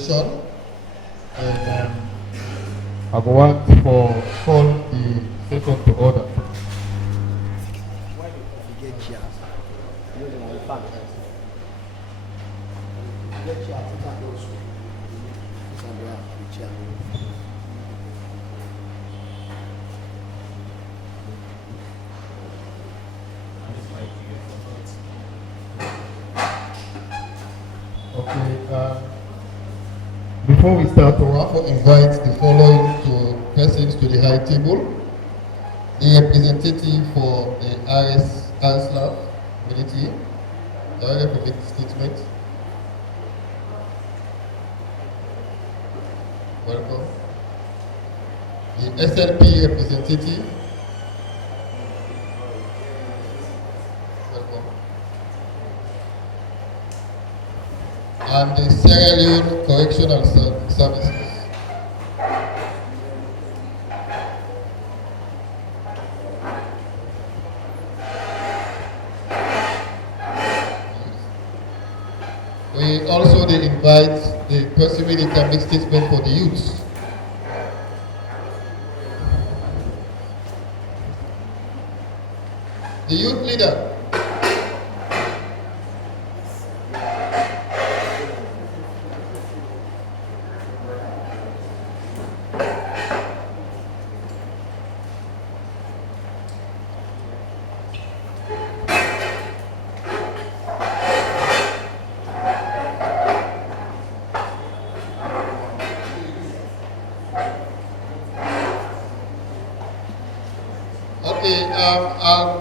session, and I want for call the session to order. Okay. Before we start, I want to invite the following persons to the high table. The representative for the RSLAF community, the public statement. Welcome. The SLP representative. Welcome. And the Sierra Leone Correctional Services. We also invite the person with the public statement for the youth. The youth leader.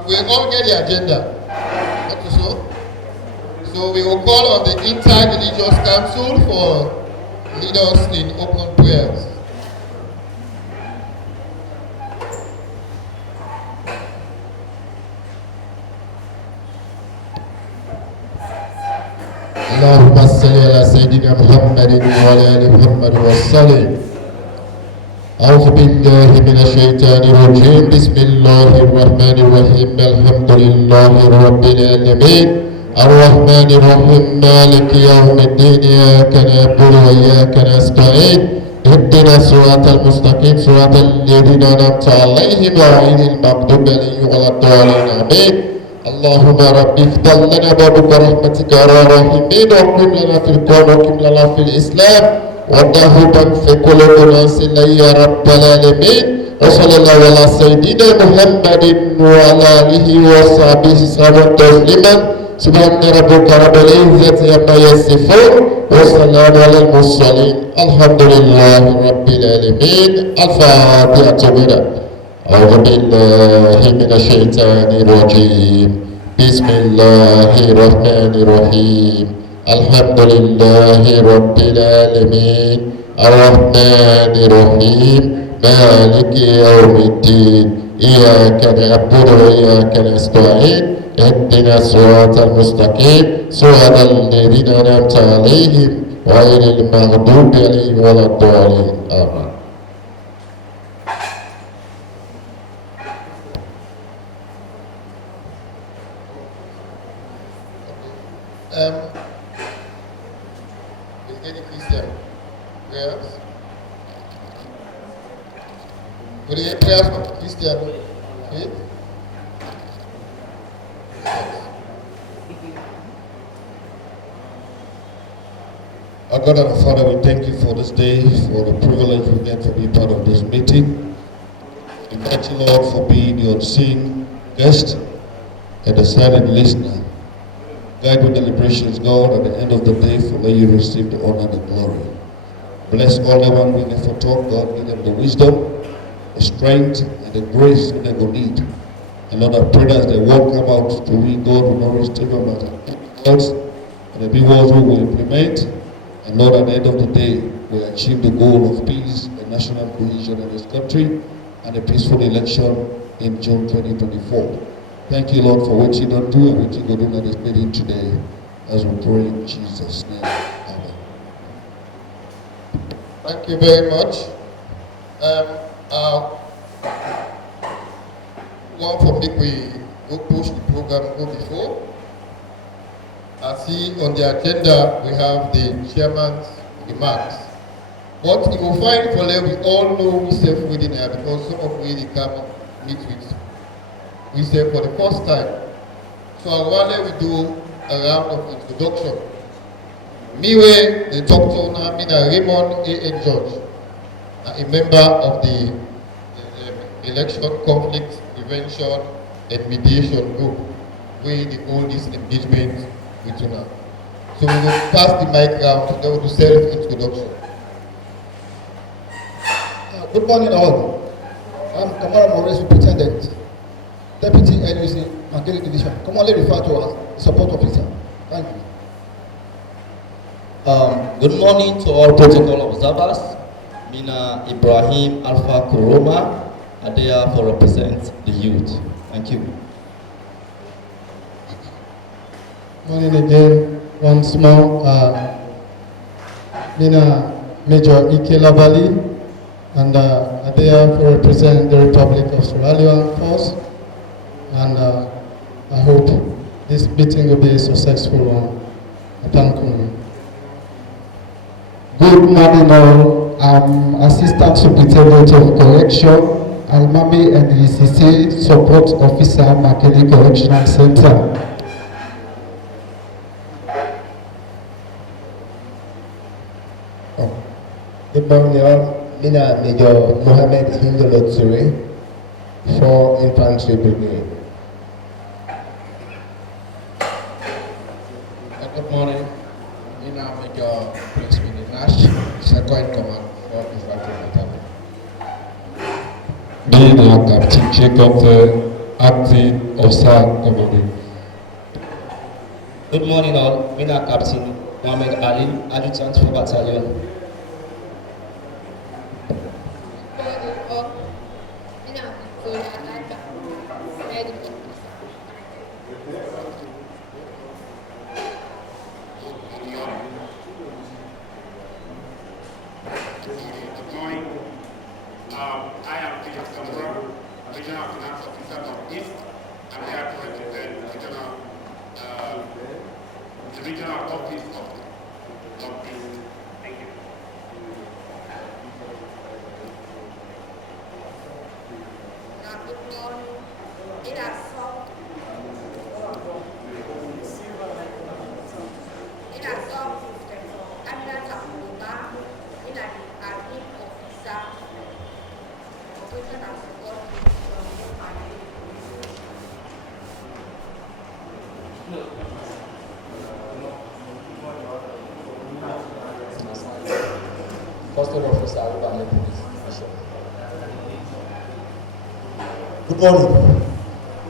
We all get the agenda. Not so we will call on the Inter-Religious Council for leaders in open prayers. اللهم صل على سيدنا محمد وعلى ال محمد وسلم. أعوذ بالله من الشيطان الرجيم. بسم الله الرحمن الرحيم. الحمد لله رب العالمين الرحمن الرحيم مالك يوم الدين. إياك نعبد وإياك نستعين. اهدنا الصراط المستقيم صراط الذين أنعمت عليهم غير المغضوب عليهم ولا الضالين. آمين. اللهم رب افتح لنا باب رحمتك يا راحمين واكرم لنا في القوم واكرم لنا في الإسلام وذهبا في قلوبنا سلا يا رب العالمين. وصلى الله على سيدنا محمد وعلى آله وصحبه وسلم تسليما. سبحان ربك رب العزة عما يصفون وسلام على المرسلين الحمد لله رب العالمين. الفاتحة بنا. أعوذ بالله من الشيطان الرجيم. بسم الله الرحمن الرحيم. الحمد لله رب العالمين الرحمن الرحيم مالك يوم الدين. إياك نعبد وإياك نستعين. اهدنا الصراط المستقيم صراط الذين أنعمت عليهم غير المغضوب عليهم ولا الضالين. آمين. Any Christian prayers? Will you hear prayers from Christian faith? Our God and our Father, we thank you for this day, for the privilege we get to be part of this meeting. We thank you, Lord, for being the unseen guest and the silent listener. Guide your deliberations, God, at the end of the day, for let you receive the honor and the glory. Bless all the one we for talk, God, give them the wisdom, the strength, and the grace that they will need. And Lord, I pray that as the word come out to read, God will not restrict them as words, and the big words we will implement. And Lord, at the end of the day, we'll achieve the goal of peace and national cohesion in this country and a peaceful election in June 2024. Thank you, Lord, for what you don't do and what you going to do in this meeting today, as we pray in Jesus' name. Amen. Thank you very much. One from the we go push the program go before. I see on the agenda we have the chairman's remarks. But you will find for them, we all know we self within here because some of we come meet with we say for the first time. So I rather we do a round of introduction. Me way the talk to now, me Raymond A. George, a member of the election conflict prevention and mediation group, where they hold this engagement with you now. So we will pass the mic round, then we will do self-introduction. Good morning all. I'm Kamara Morris, Superintendent, Deputy NUC, Makeni Division, commonly referred to as Support Officer. Thank you. Good morning to all protocol observers. Mina Ibrahim Alpha Kuroma, are there for represent the youth. Thank you. Morning again, once more. Mina Major Ike Labali, and are there for represent the Republic of Sierra Leone force. And I hope this meeting will be a successful one. I thank you. Good morning all. I'm Assistant Superintendent of Correction, Almami and ECC Support Officer, Makeni Correctional Center. Good morning all. Mina Major Mohammed Hindolo Ture, 4 Infantry Brigade. Good morning. Mina Major Prince Nash, 2nd Command, 4 Infantry Battalion. Mina Captain Jacob, Acting Officer Commanding. Good morning all. Mina Captain Mohammed Ali, Adjutant for Battalion. Good morning.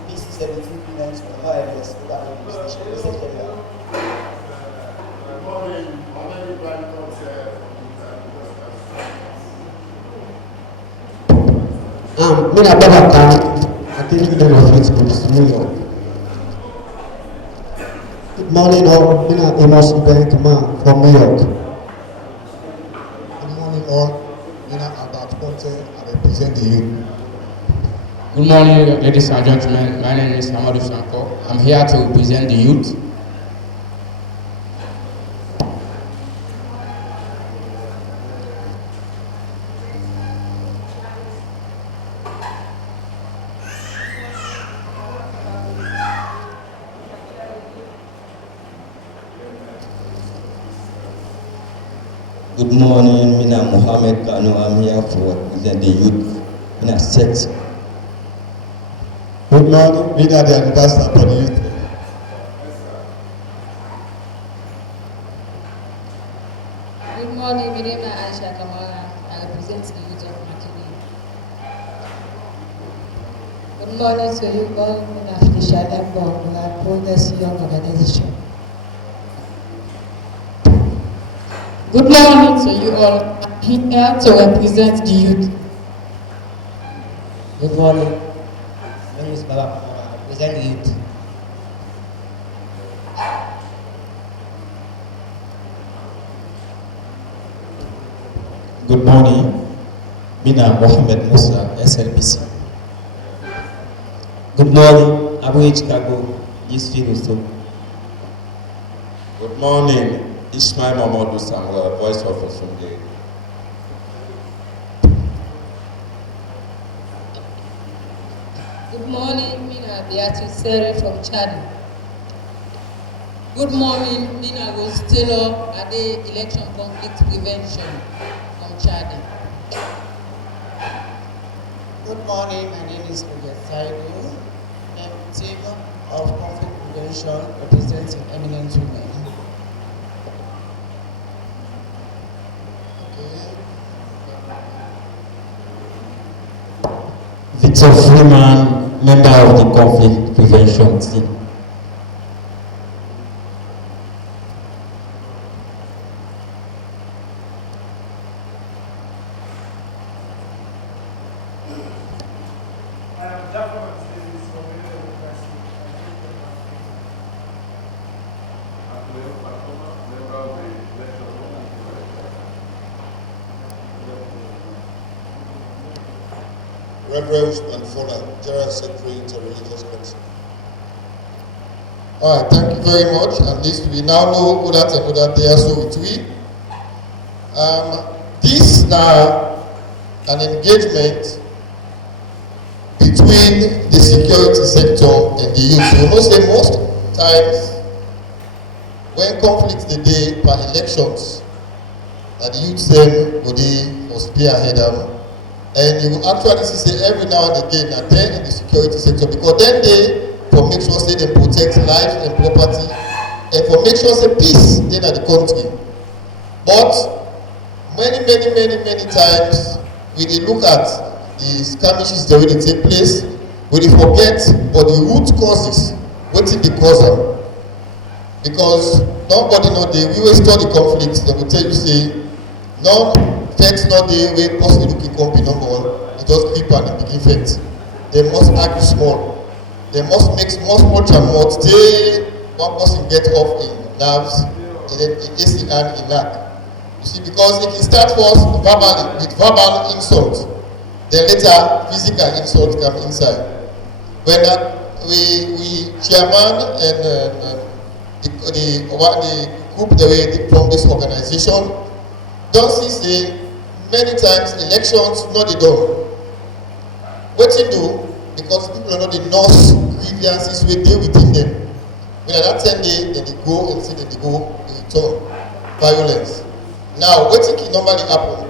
This is 17 minutes for HIS. Good morning. Mina Babaka, attending Leone Schools, New York. Good morning all. Mina Amos Ibrahim from New York. Good morning all. Mina Albert Ponte, I represent the youth. Good morning, ladies and gentlemen. My name is Amadou Sanko. I'm here to represent the youth. Good morning, Mina Mohammed Kanu. I'm here for represent the youth. Mina Set. Good morning, Mina the ambassador for the youth. Good morning, my name is Aisha Kamara. I represent the youth of Makeni. Good morning to you all, Mina Felicia Embo, we are Progress Young Organization. Good morning to you all. I'm here to represent the youth. Good morning. My name is Baba. I represent the youth. Good morning. Mina Mohammed Musa, SLBC. Good morning. Abu Chicago, East Field. Good morning. Ismail Mamadou Samuel, voice of Osunde. Good morning, Mina Beatrice Seri from Chad. Good morning, Mina Gostelo Ade, Election Conflict Prevention from Chad. Good morning, my name is Roger Saidu. I'm team of conflict prevention representing eminent women. Victor Freeman, member of the conflict prevention team. Reverend and Fona, General Secretary, Interreligious Council. All right, thank you very much. At least we now know who that and who that they are, so with we. This now an engagement between the security sector and the youth. So you know, say most times when conflicts the day per elections, and the youth them go dey or spearhead them. And you will actually see say every now and again attend in the security sector because then they for make sure say they protect life and property and for make sure say peace in the country. But many times we dey look at the skirmishes that will take place, we dey forget but the root causes, wetin dey cause them. Because nobody know dey, we wey study conflict, they will tell you say no facts not dey wey person looking company number one, e just clip and begin fact. They must argue small, they must make small chamot till one person get off in nerves and then in AC and in neck. You see, because it can start first verbally with verbal insult, then later physical insult come inside. When we chairman and the group the way from this organization don't see say many times elections not dey done. Wetin do? Because people are not the nurse grievances wey dey within them. When at that time then they go and see that they go in return violence. Now wetin can normally happen?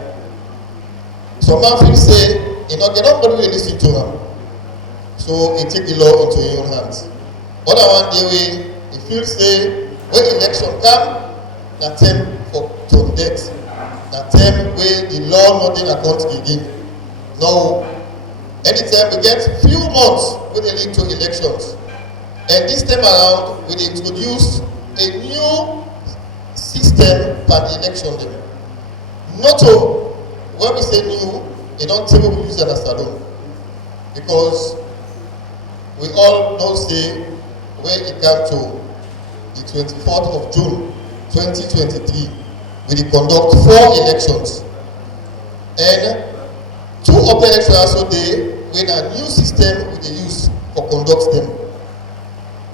Some man feel say e no get nobody wey lis ten to am, so he take the law into him own hands. Other one dey wey he feel say when election come na term for turn death. Na term wey the law no dey account again. No, anytime we get few months wey dey lead to elections, and this time around we dey introduce a new system per the election dem. Not to when we say new, e don tey wey we use am as alone, because we all know say when e come to the 24th of June 2023. We dey conduct 4 elections, and 2 of the elections also dey wey na new system we dey use for conduct them.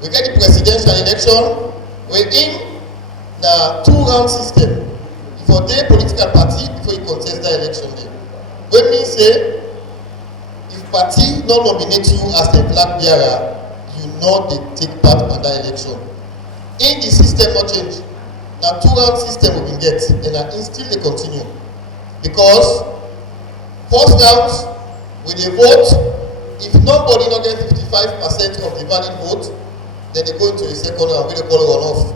We get the presidential election wey im na 2-round system. For dey political party before you contest that election dey, wey mean say if party no nominate you as a flag bearer, you no dey take part in that election. In the system no change. Na 2-round system we bin get, and na still dey continue. Because first round we dey vote, if nobody no get 55% of the valid vote, then they go into the second round wey dey call runoff.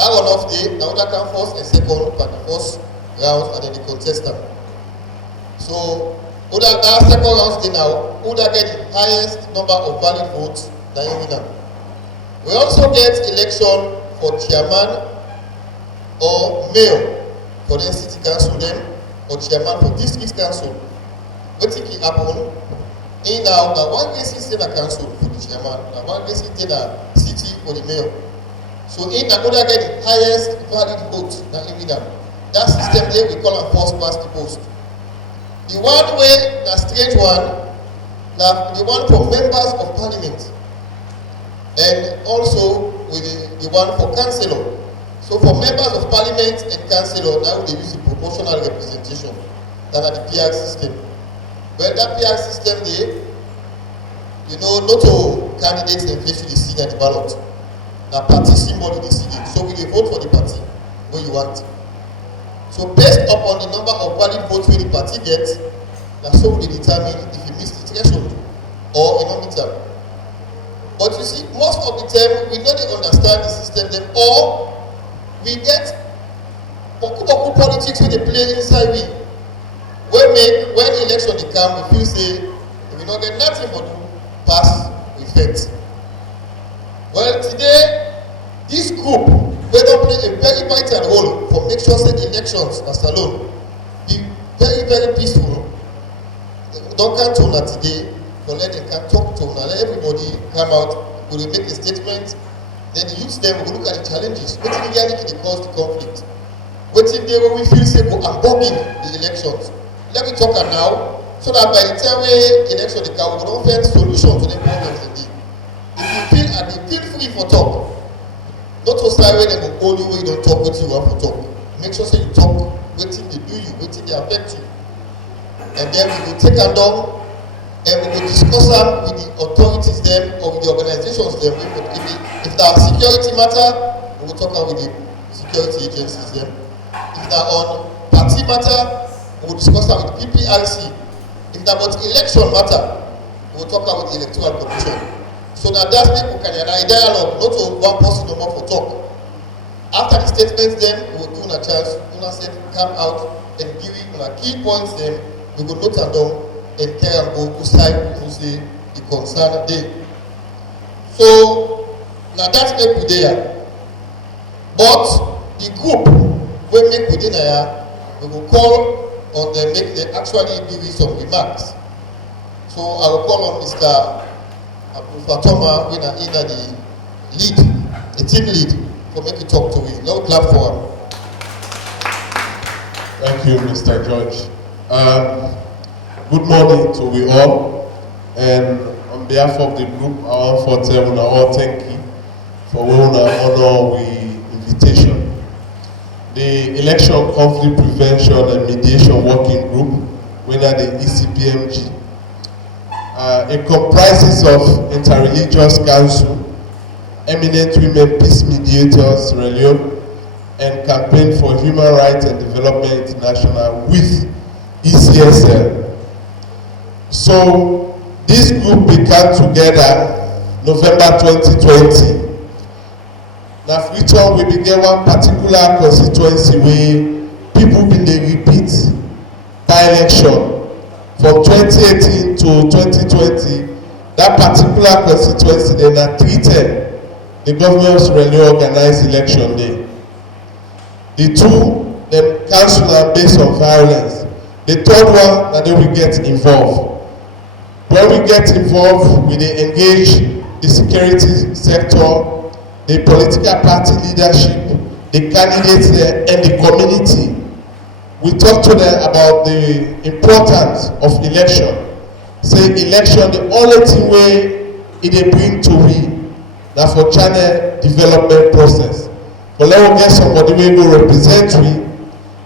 That runoff dey na other come first and second for the first round, and then they contest am. So that second round dey now, who that get the highest number of valid votes na him win am. We also get election for chairman or mayor for the city council dem, or chairman for district council. Wetin can happen? In now na one way system na council for the chairman, na one way system na city for the mayor. So in na other get the highest valid vote na him win am. That system there we call am first past the post. The one way na strange one na the one for members of parliament, and also with the one for councillor. So for members of parliament and councillor, now they use the proportional representation, that are the PR system. When that PR system there, you know, not all candidates and face the seat at the ballot. Now party symbol in the CD. So we vote for the party where you want. So based upon the number of valid votes where the party gets, now so we determine if you miss the threshold or you don't meet them. But you see, most of the time we don't understand the system them, or we get boku politics when they play inside we. When election they come, we feel say if we don't get nothing for do, pass we faint. Well, today this group we don't play a very vital role for make sure that elections as alone be very, very peaceful. Don't come to una today, but let them come talk to una, let everybody come out, we will make a statement. Then the youth them will look at the challenges. What in reality they cause the conflict? What in there when we feel say go unbogging the elections? Let me talk now, so that by the time we election they come, we don't find solution to the problems indeed. If you feel and you feel free for talk, not to start when they go all the way you don't talk what you want for talk. Make sure say you talk, waiting they do you, waiting they affect you. And then we will take them down and we will discuss them with the authorities them or with the organizations them. If there are security matter, we will talk with the security agencies them. If they are on party matter, we will discuss that with PPIC. If they are about election matter, we will talk with the electoral commission. So that people can have a dialogue, not to one person no more for talk. After the statements then, we will give a chance, come out and give it key points then, we will note them down and carry and go to side to say the concern day. So now that's make we there. But the group will make within a we will call on them, make them actually give you some remarks. So I will call on Mr. Fatoma when I in the lead, the team lead, for make you talk to me. Now clap for him. Thank you, Mr. George. Good morning to we all, and on behalf of the group, I want to tell you all thank you for honor we invitation. The Election Conflict Prevention and Mediation Working Group, whether the ECPMG, it comprises of Interreligious Council, Eminent Women Peace Mediators, Leone, and Campaign for Human Rights and Development International with ECSL. So this group began together November 2020. Now which one we began one particular constituency where people been they repeat by election from 2018 to 2020. That particular constituency then are treated the government's really organized election day. The two them cancel are based on violence. The third one that they will get involved. When we get involved, we dey engage the security sector, the political party leadership, the candidates there, and the community. We talk to them about the importance of election. Say election, the only thing way it bring to we, that for channel development process. But let us get somebody we will represent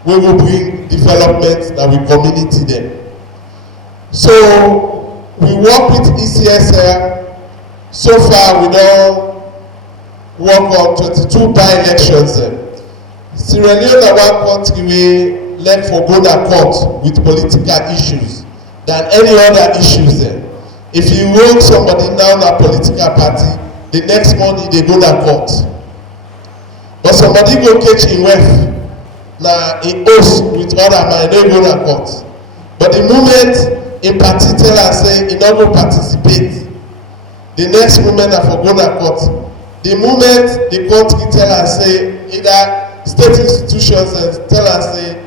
we will bring development that we community them. So we work with ECSL. So far we don't work on 22 by-elections. Sierra Leone is one country we let for go to court with political issues than any other issues. If you roll somebody now in a political party, the next morning they go to court. But somebody go catch in wealth, now in oath with other man, they go to court. But the moment in party tell and say he not go participate, the next moment I for go to court. The moment the country tell and say either state institutions tell and say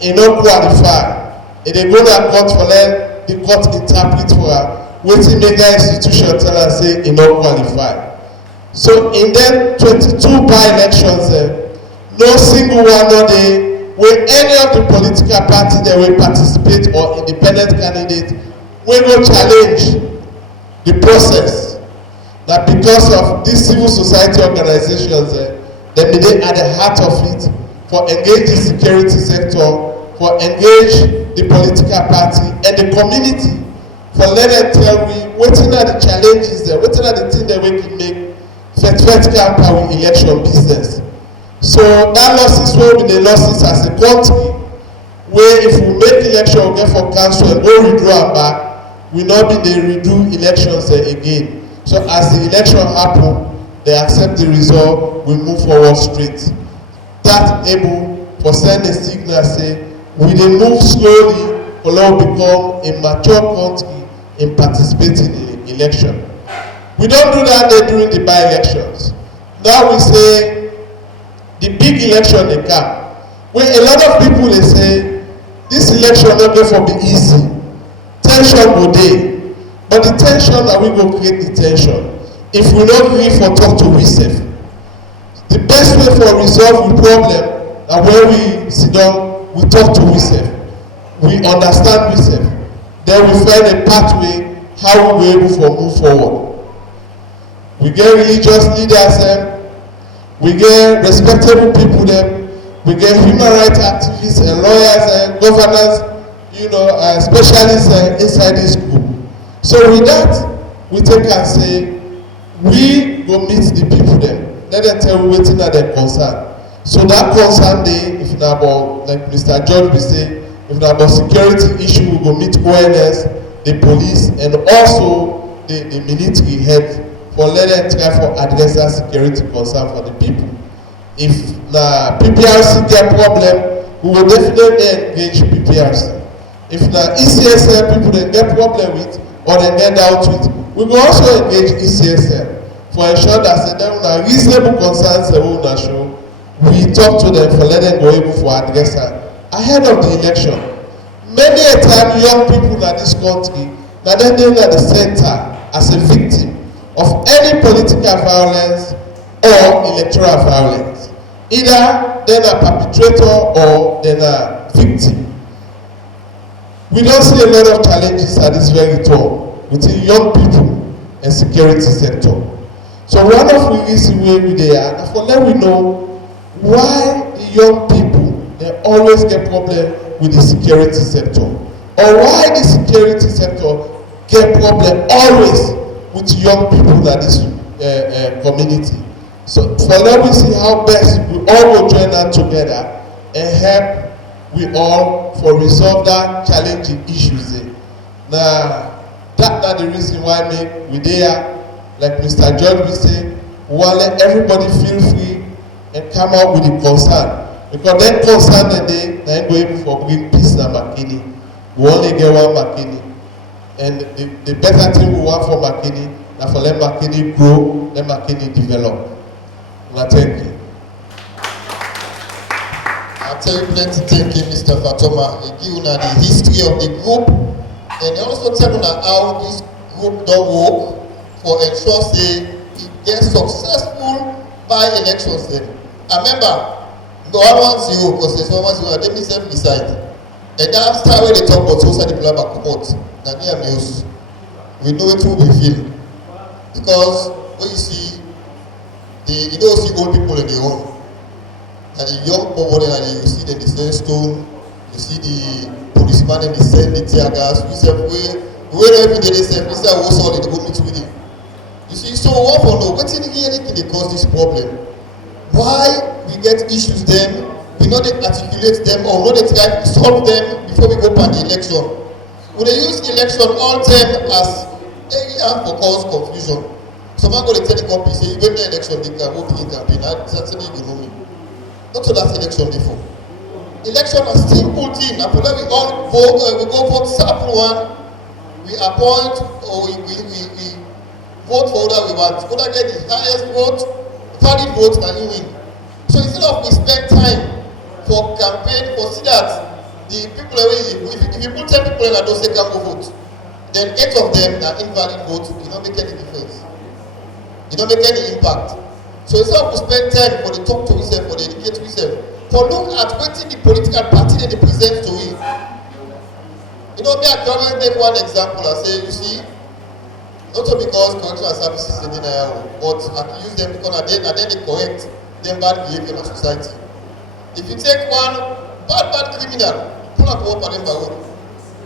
he not qualify, and they go to court for let the court interpret for her, waiting make that institution tell and say he not qualify. So in them 22 by-elections, no single one of the where any of the political party that will participate or independent candidate will go challenge the process. That because of these civil society organizations, Dem dey at the heart of it, for engage the security sector, for engage the political party and the community, for let dem tell we wetin are the challenges dem, wetin are the things dem wey fit make vertical power election business. So that losses wey we dey losses as a country, wey if we make election we get for council and go redraw am back, we no be dey redo elections again. So as the election happen, they accept the result, we move forward straight. That able for send a signal say we dey move slowly for now become a mature country in participating in election. We don do that day during the by-elections. Now we say the big election dey come, wey a lot of people dey say this election no go for be easy, ten sion go dey, but the ten sion na we go create the ten sion if we no gree for talk to we sef. The best way for resolve the problem na when we sit down, we talk to we sef, we understand we sef, then we find a pathway how we go able for move forward. We get religious leaders dem, we get respectable people dem, we get human rights activists and lawyers and governors, specialists inside this group. So with that, we take and say we go meet the people dem, let dem tell we wetin na dem concern. So that concern dey, if na about, like Mr. George be say, if na about security issue, we go meet ONS, the police and also the military head, for let them try for address that security concern for the people. If na PPRC get problem, we will definitely engage PPRC. If na ECSL people dem get problem with or dem get doubt with, we go also engage ECSL for ensure that say dem na reasonable concerns dem wey una show, we talk to them for let them go able for address am ahead of the election. Many a time young people na this country na dem dey at the center as a victim of any political violence or electoral violence. Either they are perpetrator or they are victim. We don see a lot of challenges at this very time within young people and security sector. So one of the reasons wey we dey na for let we know why the young people dey always get problem with the security sector, or why the security sector get problem always with young people in this community. So for let we see how best we all go join hand together and help we all for resolve that challenging issues there. Now that na the reason why we there, like Mr. George will say, we want let everybody feel free and come out with the concern, because that concern that they na go able for bring peace na Makeni. We only get one Makeni, and the better thing we want for Makeni na for let Makeni grow, let Makeni develop. Una thank you. I tell you plenty thank you, Mr. Fatoma. He give una the history of the group, and he also tell una how this group don work for ensure say it get successful by elections dem. I remember the 110 because there's 110 I dey myself beside, and that time wey dey talk about social diploma comot na me and me we know wetin we feel, because when you see you know see old people in the home and the young people dem, and you see dem dey sell stone, you see the policeman dem dey send the tear gas, we sef wey no even dey sef inside wo solid dey go meet with him. You see, so we want to know wetin really dey cause this problem, why we get issues dem, we no dey articulate dem or we no dey try to solve dem before we go pan the election. We dey use election all time as area for cause confusion. Some man go dey tell the company say when the election dey come, go begin campaign, and certainly you know me. Not so that election dey for. Election na simple thing, na for let we all vote, we go vote sample one, we appoint or we vote for whether we want, whether get the highest vote, valid vote, and you win. So instead of we spend time for campaign, for see that the people if you put 10 people in and don't say can go vote, then 8 of them are invalid votes, it don't make any difference. It don't make any impact. So instead of we spend time for the talk to yourself, for the educate yourself, for look at wetin the political party they present to you. You know, me I can always make one example and say, you see, not so because correctional services is in but I can use them because I then they correct. then bad behavior in society. If you take one bad criminal, pull up one for them by one.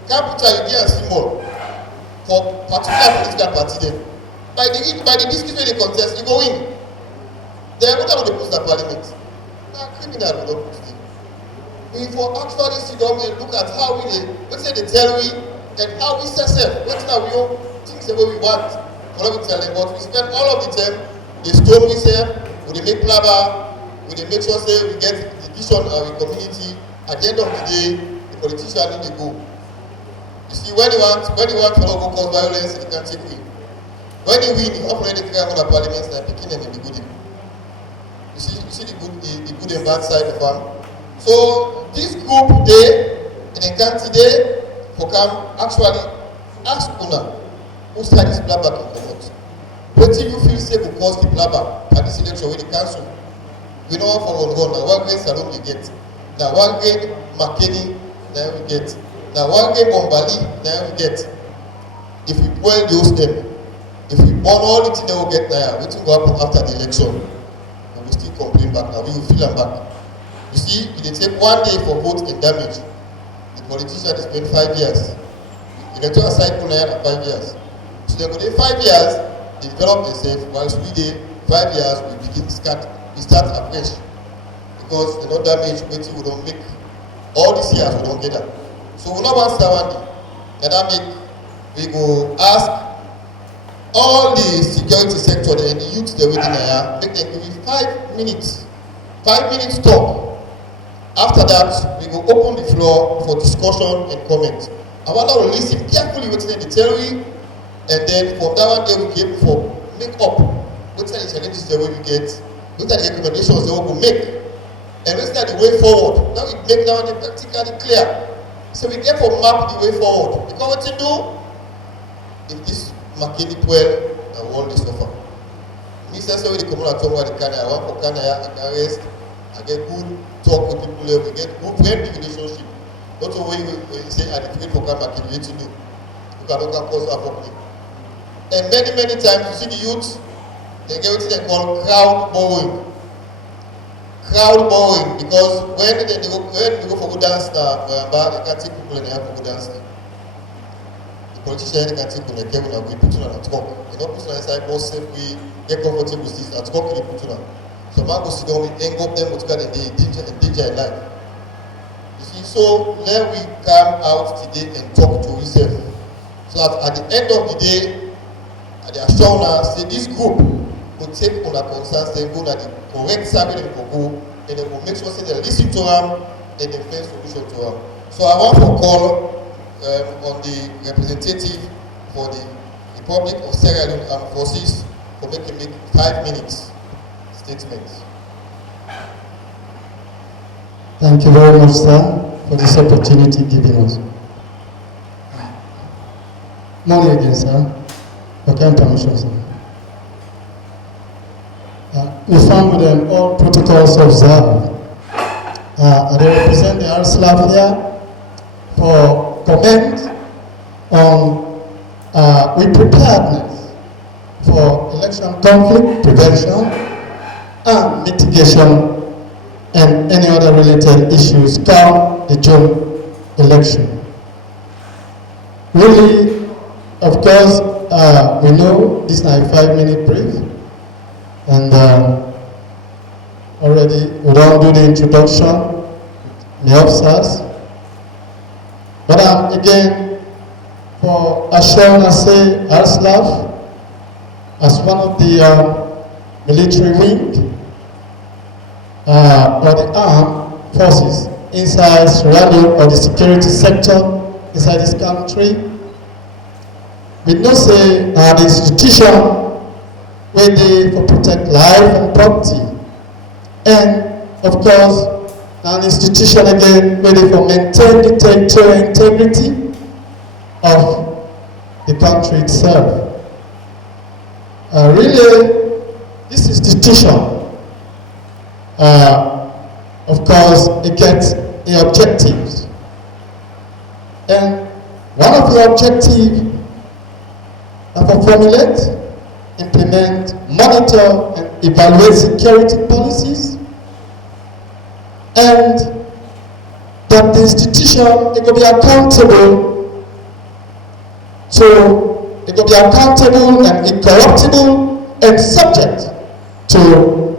Capital, you get a symbol for particular political party then. By the district where they contest, you go in. Then what about the post parliament? Now criminal will not put them. We for actually sit down and look at how we let's say they tell we and how we set up. What's now we all things the way we want. What we tell them, but we spend all of the time, they stone we say, we make plaba, we make sure say we get the vision of our community. At the end of the day, the politician need to go. You see, when you want to go cause violence, they can't take away. When you win, you operate the crime on the parliament and picking them in the good. You see the good and bad side of them. So this group they in the country they for come actually ask Una who start this blabber can come out. What do you feel say will cause the blabber at this election with the council? We know for one now one grade salon we get. Now one grade Makeni now we get. Now one grade Bombali now we get. If we boil those them, if we burn all the things that we get there, what will happen after the election? And we still complain back now, we will feel them back. You see, if they take 1 day for vote and damage, the politician spend 5 years. The electoral cycle now 5 years. So they go there 5 years, they develop themselves, whilst we did 5 years, we start afresh. Because they don't damage, we don't make all these years we don't get that. So we don't want to start 1 day. And that make we go ask all the security sector and the youth they waiting there, make them give you 5 minutes. 5 minutes talk. After that, we will open the floor for discussion and comment. I want to listen carefully what they tell you, and then from that one day we get for make up. What are the challenges that we get? What are the recommendations that we will make? And what's the way forward? Now we make that one practically clear. So we get for map the way forward. Because what you do, if this Makeni well, I want this offer. Me say so the communal talk about the Canada, I want for Canada, I can rest, I get good talk with people, we get good friendly relationship. Not the way we say I defeat for Canada, you need to do. You cannot cause a problem. And many times you see the youth, they get what they call crowd borrowing. Crowd borrowing, because when they go for good dance now, they can't take people and they have to go dance. Politicians can take on the cable and we put on a talk. You know, put on inside more safe, we get comfortable with this and talk they put on. So man go sit down, we hang up them with in danger in life. You see, so let we come out today and talk to ourselves. So that at the end of the day, they are showing us say this group will take on our concerns, then go to the correct survey and go and they will make sure say they listen to them and they find solution to them. So I want to call on the representative for the Republic of Sierra Leone Armed Forces for making 5 minutes statement. Thank you very much, sir, for this opportunity given us. Morning again, sir. For kind permission, sir. We found with them all protocols observed. They represent the RSLAF here for comment on with preparedness for election conflict prevention and mitigation and any other related issues come the June election. Really, of course, we know this is a 5-minute brief, and already we don't do the introduction, the officers. But again, for assuring us, say, RSLAF, as one of the military wing or the armed forces inside Sierra Leone or the security sector inside this country, we know say the institution where they for protect life and property, and of course an institution again where they for maintain the territorial integrity of the country itself. Really, this institution, of course, it gets the objectives, and one of the objectives are to formulate, implement, monitor, and evaluate security policies and that the institution it will be accountable and incorruptible and subject to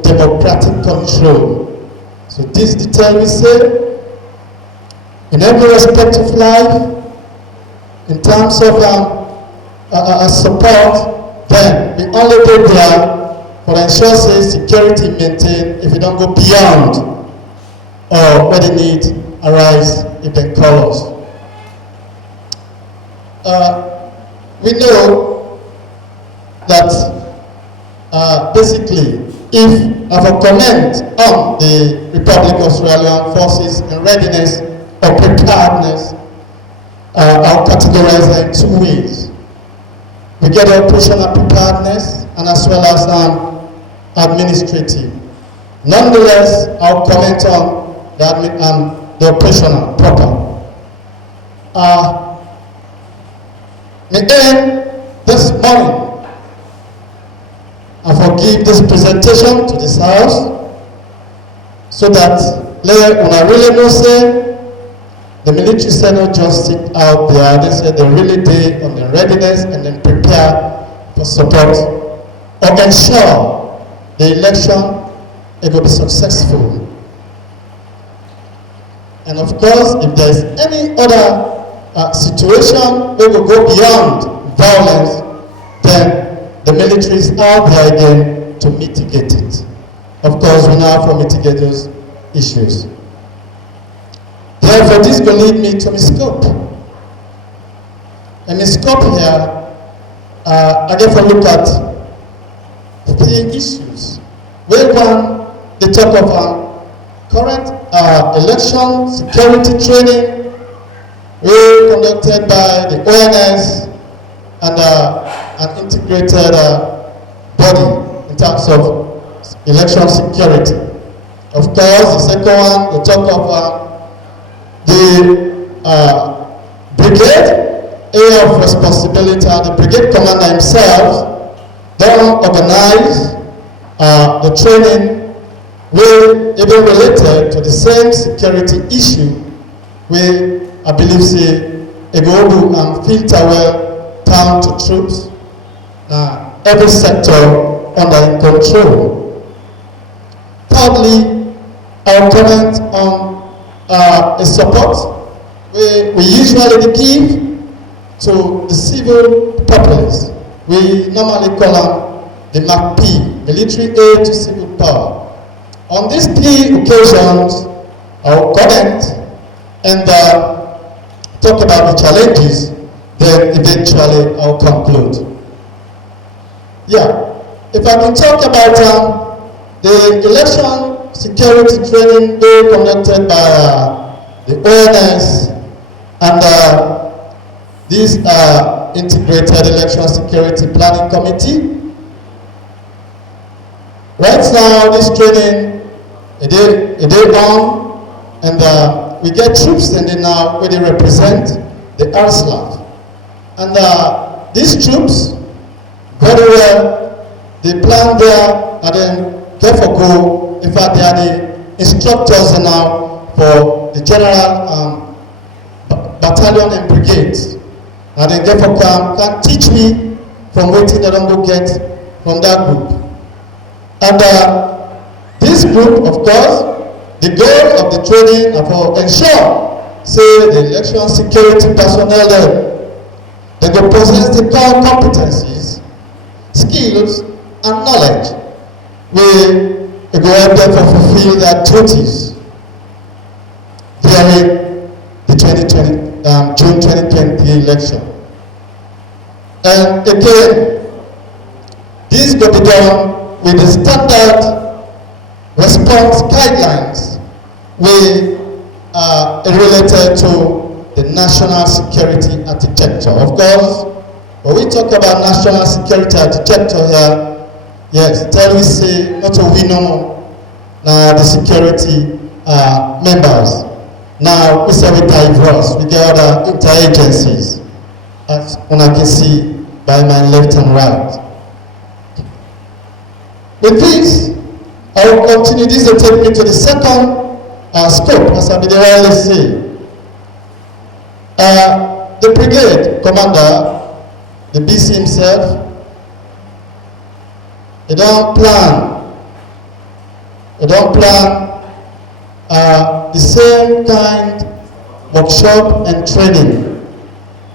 democratic control. So this detail we say, in every aspect of life, in terms of support, then we only go there for ensure say security maintained if we don't go beyond or where the need arise if they call us. We know that basically, if I have a comment on the Republic of Sierra Leone forces in readiness or preparedness, I'll categorize them in two ways. We get operational preparedness and as well as administrative. Nonetheless, I'll comment on the operational proper. This morning, I forgive this presentation to this house so that when I really know say the military say not just sit out there, they say they really did on the readiness and then prepare for support or ensure the election it will be successful. And of course, if there is any other situation where we go beyond violence, then the military is out there again to mitigate it. Of course, we now have to mitigate those issues. Therefore, this will lead me to my scope. And my scope here, I get to look at 3 issues. Where one, they talk of current election security training conducted by the ONS and an integrated body in terms of election security. Of course, the second one, we talk of the brigade area of responsibility, and the brigade commander himself don't organize the training even related to the same security issue where I believe say a go do and filter well down to troops, every sector under control. Thirdly, I'll comment on a support we usually give to the civil populace. We normally call them the MACP, Military Aid to Civil Power. On these 3 occasions, I'll comment and talk about the challenges, then eventually I'll conclude. Yeah, if I can talk about the election security training being conducted by the ONS and this integrated election security planning committee. Right now, this training a day long, and we get troops and they now where they represent the RSLAF. And these troops, very well, they plan there and then get for go. In fact, they are the instructors now for the general battalion and brigades. And then get for come, can teach me from waiting that I'm going to get from that group. And this group, of course, the goal of the training are for ensure, say, the election security personnel they go possess the core competencies, skills, and knowledge where they go help them to fulfill their duties during the June 2020 election. And again, this will be done with the standard response guidelines related to the national security architecture. Of course, when we talk about national security architecture here, yes, tell we say not a we know the security members. Now we say we diverse, we get other interagencies, as one can see by my left and right. With this, I will continue. This will take me to the second scope, as I be always say. The brigade commander, the BC himself, they don't plan the same kind workshop and training.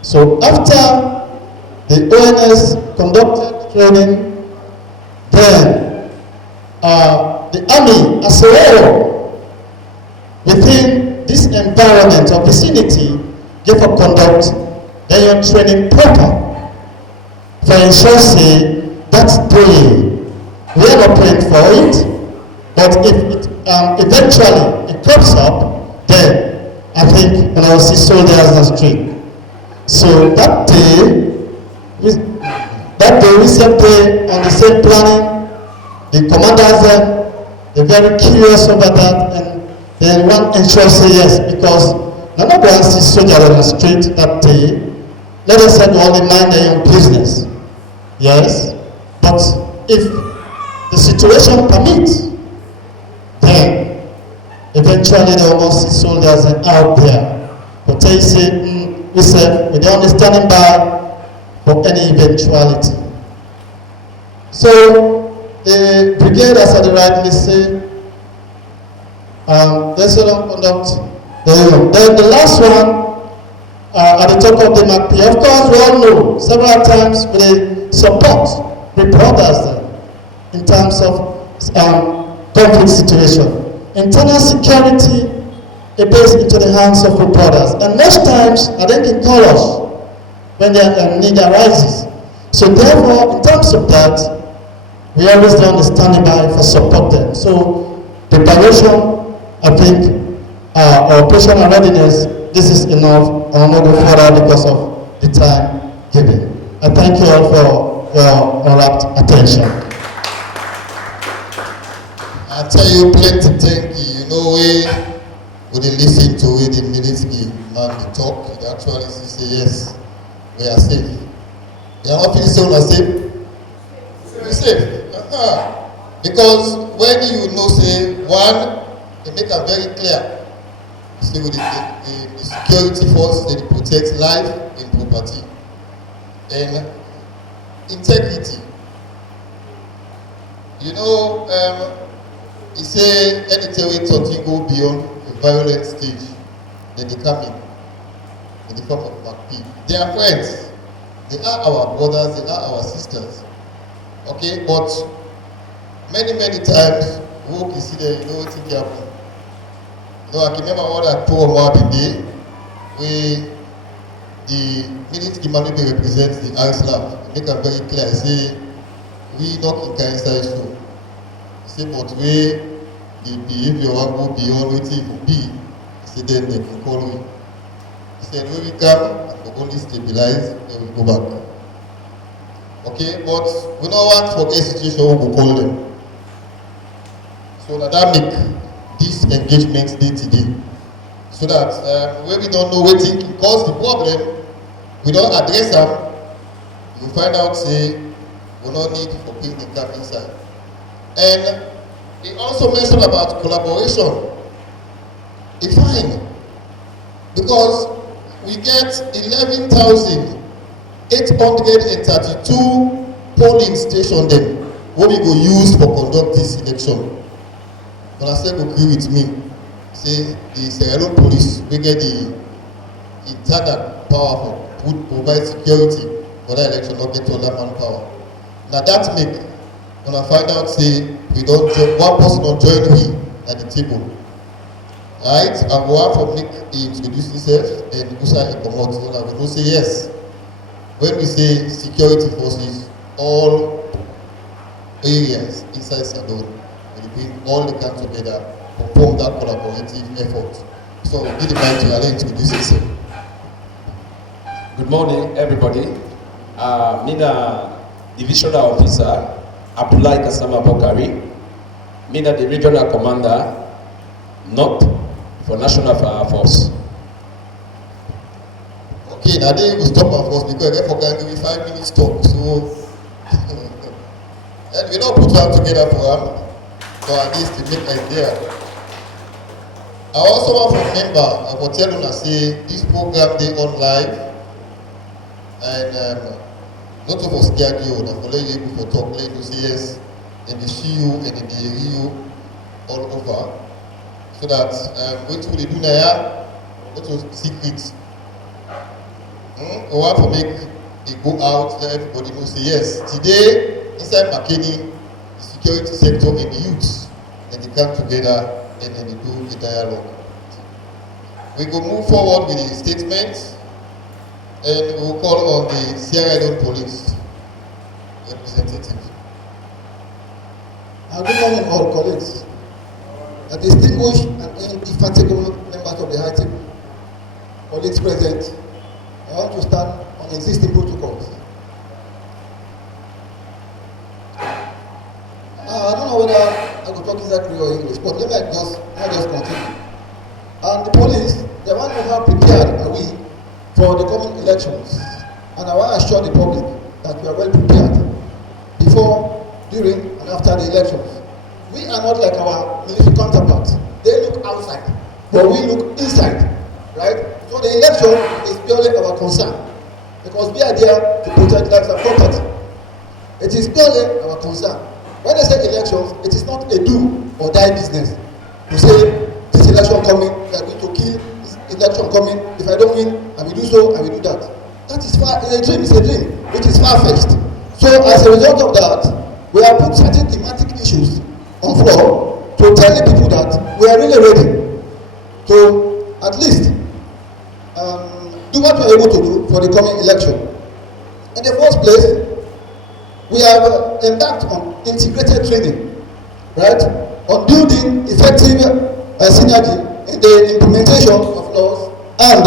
So after the ONS conducted training, then the army as a whole within this environment or vicinity gave a conduct their training proper for ensure say that day we are not praying for it, but if it eventually it crops up, then I think when I will see soldiers on the street. So that day we set day on the same planning. The commanders they're very curious over that, and then one ensures say yes, because none of us see soldiers on the street that day. Let us only mind their own business. Yes, but if the situation permits, then eventually they will see soldiers out there. But they say, we said, we don't standing by for any eventuality. So the brigade, as I rightly say, they sort of conduct. Then the last one, at the top of the MACP, of course, we all know several times we support reporters in terms of conflict situation. Internal security is based into the hands of reporters, and most times I think it call us when their need arises. So therefore, in terms of that, we always don't stand by for support them. So preparation, I think, our operational readiness, this is enough. I will not go further because of the time given. I thank you all for your rapt attention. I tell you plenty thank you. You know when they listen to it, the Militsky man they talk, they actually say yes, we are safe. You are not feeling so safe? We're safe. Because when you know say one, they make it very clear. See with the security force, they protect life and property. And integrity. You know, he say anything we thought you go beyond a violent stage, then they come in the form of MACP. They are friends. They are our brothers, they are our sisters. Okay, but many times we walk you see there, you know what thing happen. You know, I can remember all that poem happened there where the Militsky man who represents the Islam make it very clear, say we not in cancer so. Say but where the behavior will go beyond what it will be, say then they can call we. He said when we come, we only stabilize, then we go back. Okay, but we don't want for a situation we will call them. So that make this engagement day to day. So that when we don't know what it cause the problem, we don't address them, you find out say we don't need for bring the cap inside. And he also mentioned about collaboration. It's fine. Because we get 11,832 polling stations then what we go use for conduct this election. When I say agree with me, say the Sierra Leone police we get the internal power would provide security for that election, not get all that manpower. Now that make when I find out say we don't join, one person don't join we at the table. Right? I go out for make he introduce himself and Musa he come out. So I will say yes. When we say security forces, all areas inside Salone, we bring all the camps together to form that collaborative effort. So we give the mic to Alain to introduce himself. Good morning, everybody. Me na divisional officer Abdullah Kasama Bokari. Me na the regional commander North for National Fire Force. Okay, now they will stop our force because I forgot to give 5 minutes stop. So and we don't put one together for them. So at least to make idea. I also want to remember for tell una say this program dey on live and not of us scared you na for let you able for talk let you say yes dem dey see you and dem dey hear you all over so that wetin we dey do na here not to secret we want to make e go out let everybody know say yes today inside Makeni the security sector and the youths dem dey come together and then they do the dialogue. We go move forward with the statement and we will call on the Sierra Leone Police representative. Good morning all colleagues, distinguished and indefatigable members of the high table, colleagues present. I want to start on existing protocols. I don't know whether I could talk exactly or English, but let me just continue. And the police, they want to have prepared are we for the coming elections. And I want to assure the public that we are well prepared before, during, and after the elections. We are not like our military counterparts. They look outside, but we look inside, right? So the election is purely our concern because we are there to protect lives and property. It is purely our concern. When they say elections, it is not a do or die business. To say this election coming, we are going to kill this election coming. If I don't win, I will do so, I will do that. That is far, it's a dream, which is far-fetched. So as a result of that, we have put certain thematic issues on floor to tell the people that we are really ready to at least do what we are able to do for the coming election. In the first place, we have embarked on integrated training, right? On building effective synergy in the implementation of laws and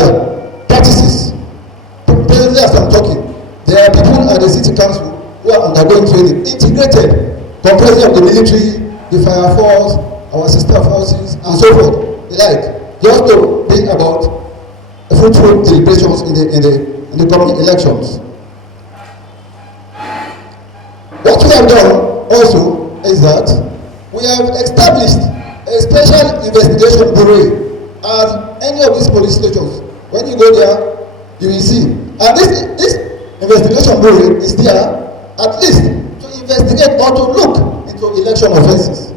practices. Presently, as I'm talking, there are people at the city council who are undergoing training, integrated, comprising of the military, the fire force, our sister forces, and so forth. Like just to bring about fruitful deliberations in the coming elections. What we have done also is that we have established a special investigation bureau at any of these police stations. When you go there, you will see. And this investigation bureau is there at least to investigate or to look into election offences.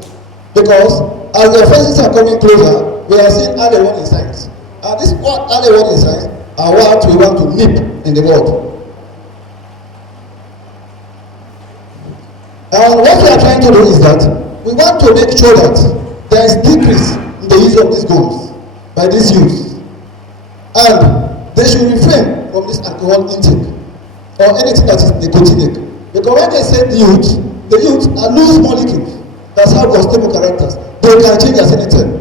Because as the offences are coming closer, we are seeing early warning signs. And these early warning signs are what we want to nip in the bud. And what we are trying to do is that we want to make sure that there is decrease in the use of these guns by these youths. And they should refrain from this alcohol intake or anything that is nicotinic. Because when they say the youth are loose molecules that have unstable characters. They can change at any time.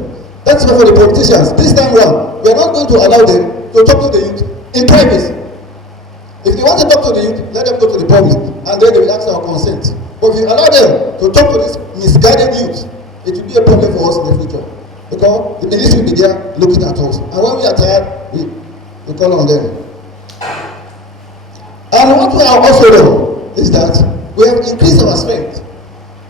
That's why for the politicians, this time round, we are not going to allow them to talk to the youth in privacy. If they want to talk to the youth, let them go to the public, and then they will ask our consent. But if you allow them to talk to this misguided youth, it will be a problem for us in the future. Because the ministry will be there looking at us. And when we are tired, we call on them. And what we have also done is that we have increased our strength.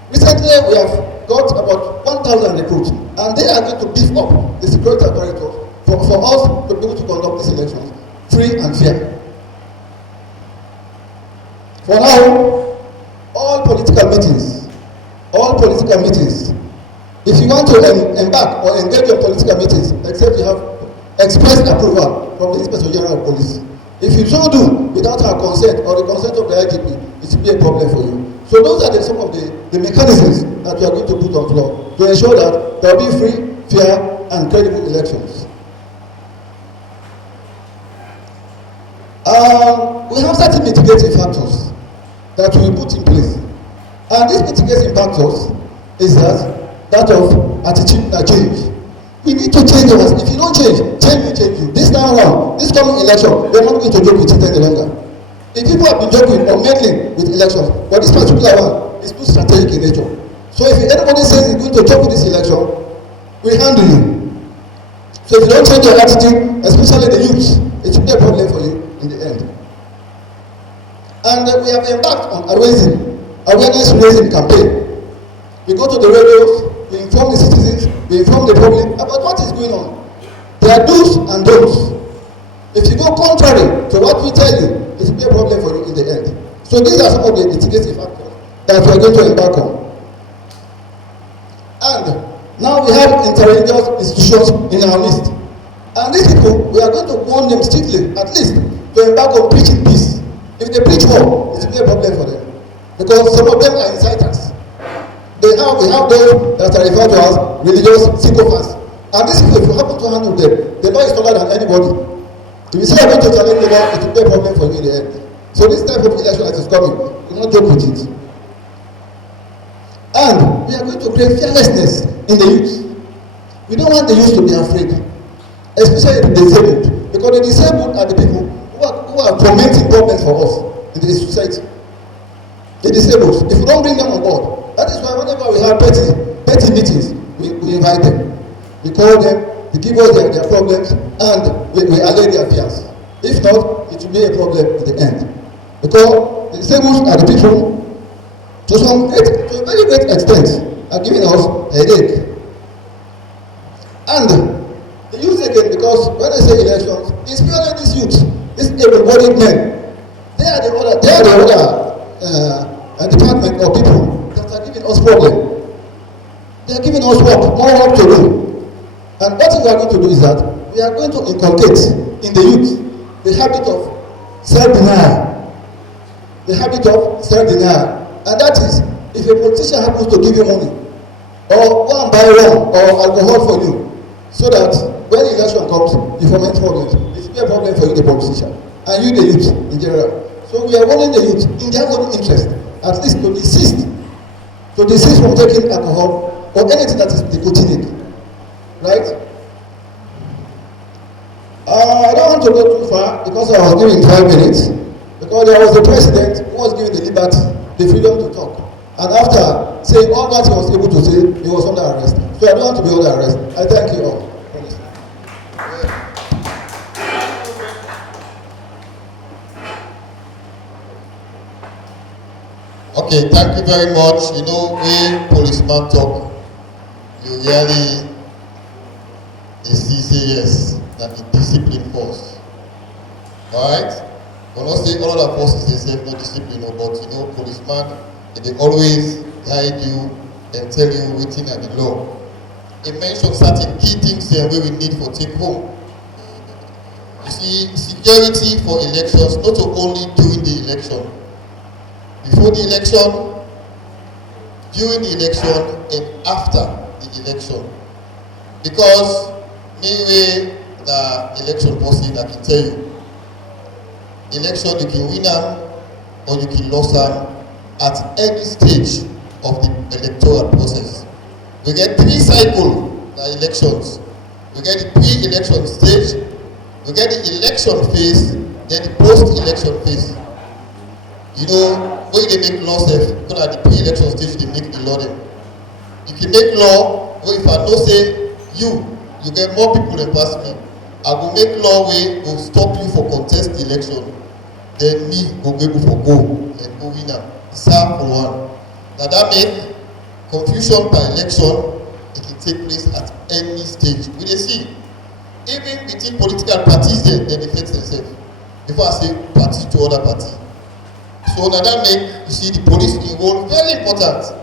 Recently, we have got about 1,000 recruits, and they are going to beef up the security apparatus for us to be able to conduct these elections free and fair. For now, all political meetings, if you want to embark or engage in political meetings, except you have express approval from the Inspector General of Police. If you so do without our consent or the consent of the IGP, it will be a problem for you. So those are some of the mechanisms that we are going to put on floor to ensure that there will be free, fair, and credible elections. We have certain mitigating factors that we put in place. And these mitigating factors is that of attitude change. We need to change us. If you don't change will change you. This time around, this coming election, we are not going to joke with it any longer. If people have been joking or meddling with elections, but this particular one is too strategic in nature. So if anybody says he's going to joke with this election, we handle you. So if you don't change your attitude, especially the youth, it will be a problem for you in the end. And we have embarked on awareness raising campaign. We go to the radios, we we inform the citizens, we inform the public about what is going on. There are do's and don'ts. If you go contrary to what we tell you, it will be a problem for you in the end. So these are some of the mitigating factors that we are going to embark on. And now we have interreligious institutions in our midst. And these people, we are going to warn them strictly, at least, to embark on preaching peace. If they preach war, it will be a problem for them. Because some of them are inciters. We have those that are referred to as religious sycophants. And these people, if you happen to handle them, the law is taller than anybody. If you say you're going to challenge the law, it will be a problem for you in the end. So this type of election that is coming, do not joke with it. And we are going to create fearlessness in the youth. We don't want the youth to be afraid, especially the disabled, because the disabled are the people who are tormenting problems for us in the society. The disabled, if we don't bring them on board, that is why whenever we have petty meetings, we invite them. We call them, they give us their problems, and we allay their fears. If not, it will be a problem in the end. Because the disabled are the people, to a very great extent, are giving us headache. And the youth again, because when I say elections, it's purely these youth, these able-bodied men. They are the other department or people that are giving us problem. They are giving us more work to do. And what we are going to do is that we are going to inculcate in the youth the habit of self-denial. The habit of self-denial. And that is, if a politician happens to give you money, or go and buy rum or alcohol for you, so that when the election comes, you foment problems, it will be a problem for you, the politician, and you, the youth, in general. So we are warning the youth, in their own interest, at least to desist from taking alcohol or anything that is nicotinic. Right? I don't want to go too far, because I was given 5 minutes, because there was a president who was given the liberty, the freedom to talk. And after saying all that he was able to say, he was under arrest. So I don't want to be under arrest. I thank you all. Okay, thank you very much. You know, when policeman talk, you really say yes, that the discipline force. Alright? We'll not say all other forces they say no discipline, but you know, policeman, they always guide you and tell you waiting at the law. He mentioned certain key things there where we need for take home. You see, security for elections, not only during the election, before the election, during the election, and after the election. Because anyway, the election policy, I can tell you, election you can win them or you can lose them at any stage of the electoral process. We get 3 cycles elections. We get the pre-election stage, we get the election phase, then the post-election phase. You know, when they make laws, because at the pre-election stage they make the law them. You can make law where if I know say you get more people than pass me, I will make law where will stop you for contest the election, then me will be able to go and go winner. Serve for one. Now that make confusion per election, it can take place at any stage. We dey see, even between political parties they defend themselves. Before I say party to other party. So now that make you see the police involved very important,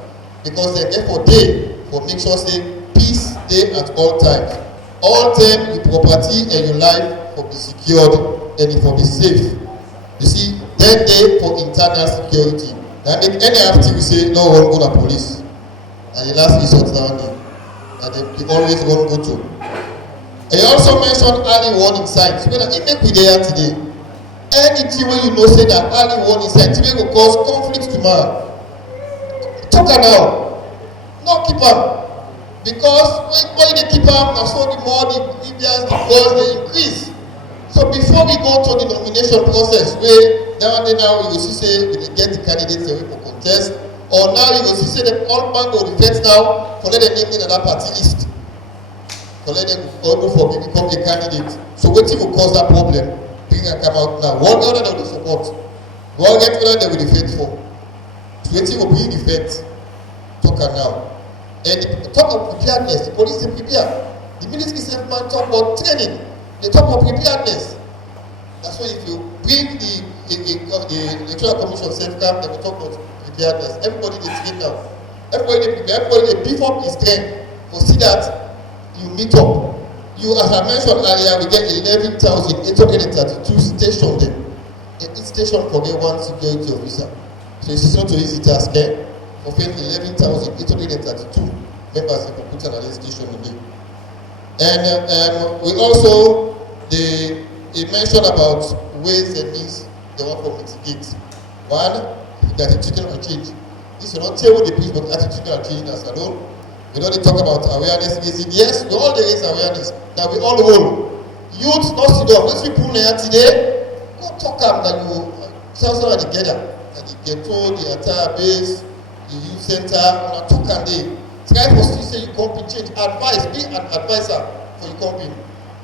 because they therefore they for make sure say peace dey at all times. All time your property and your life for be secured and it for be safe. You see, then they for internal security. That make any activity we say no one go to police. And the last resort down there. And they always want to go to. And you also mentioned early warning signs. When I make with there today, anything when you know say that early warning signs will cause conflict tomorrow. Talk now. Not keep up. Because when they keep up, that's so the more the Libyans, the girls, they increase. So before we go to the nomination process, where now we will see say we get the candidates away for contest, or now we will see say the all bank will defect now for let them name in another party list. For let them go for become a candidate. So waiting will cause that problem. Bring and come out now. One other they will support. One get other they will defect for. So waiting will bring defect. Talk now. And talk of preparedness, the police dey prepare. The military self man talk about training, they talk about preparedness. That's why if you bring the electoral commission self camp, they will talk about preparedness. Everybody dey train now. Everybody dey prepare, everybody dey beef up his strength for see that you meet up. You, as I mentioned earlier, we get 11,832 stations there. And each station for get one security officer. So it's not an easy task, eh? For 11,832 members of the computer analyst station in there. And we also, they mentioned about ways and means they want to mitigate. One, that attitudinal change. This is not table the peace, but attitudinal change as alone. We don't talk about awareness raising. Yes, we all raise awareness that we all hold. Youth not sit down. Those people here today, go talk them that you tell someone together. That the ghetto, the entire base, the youth center, and talk and they try for you say you company change. Advice, be an advisor for your company.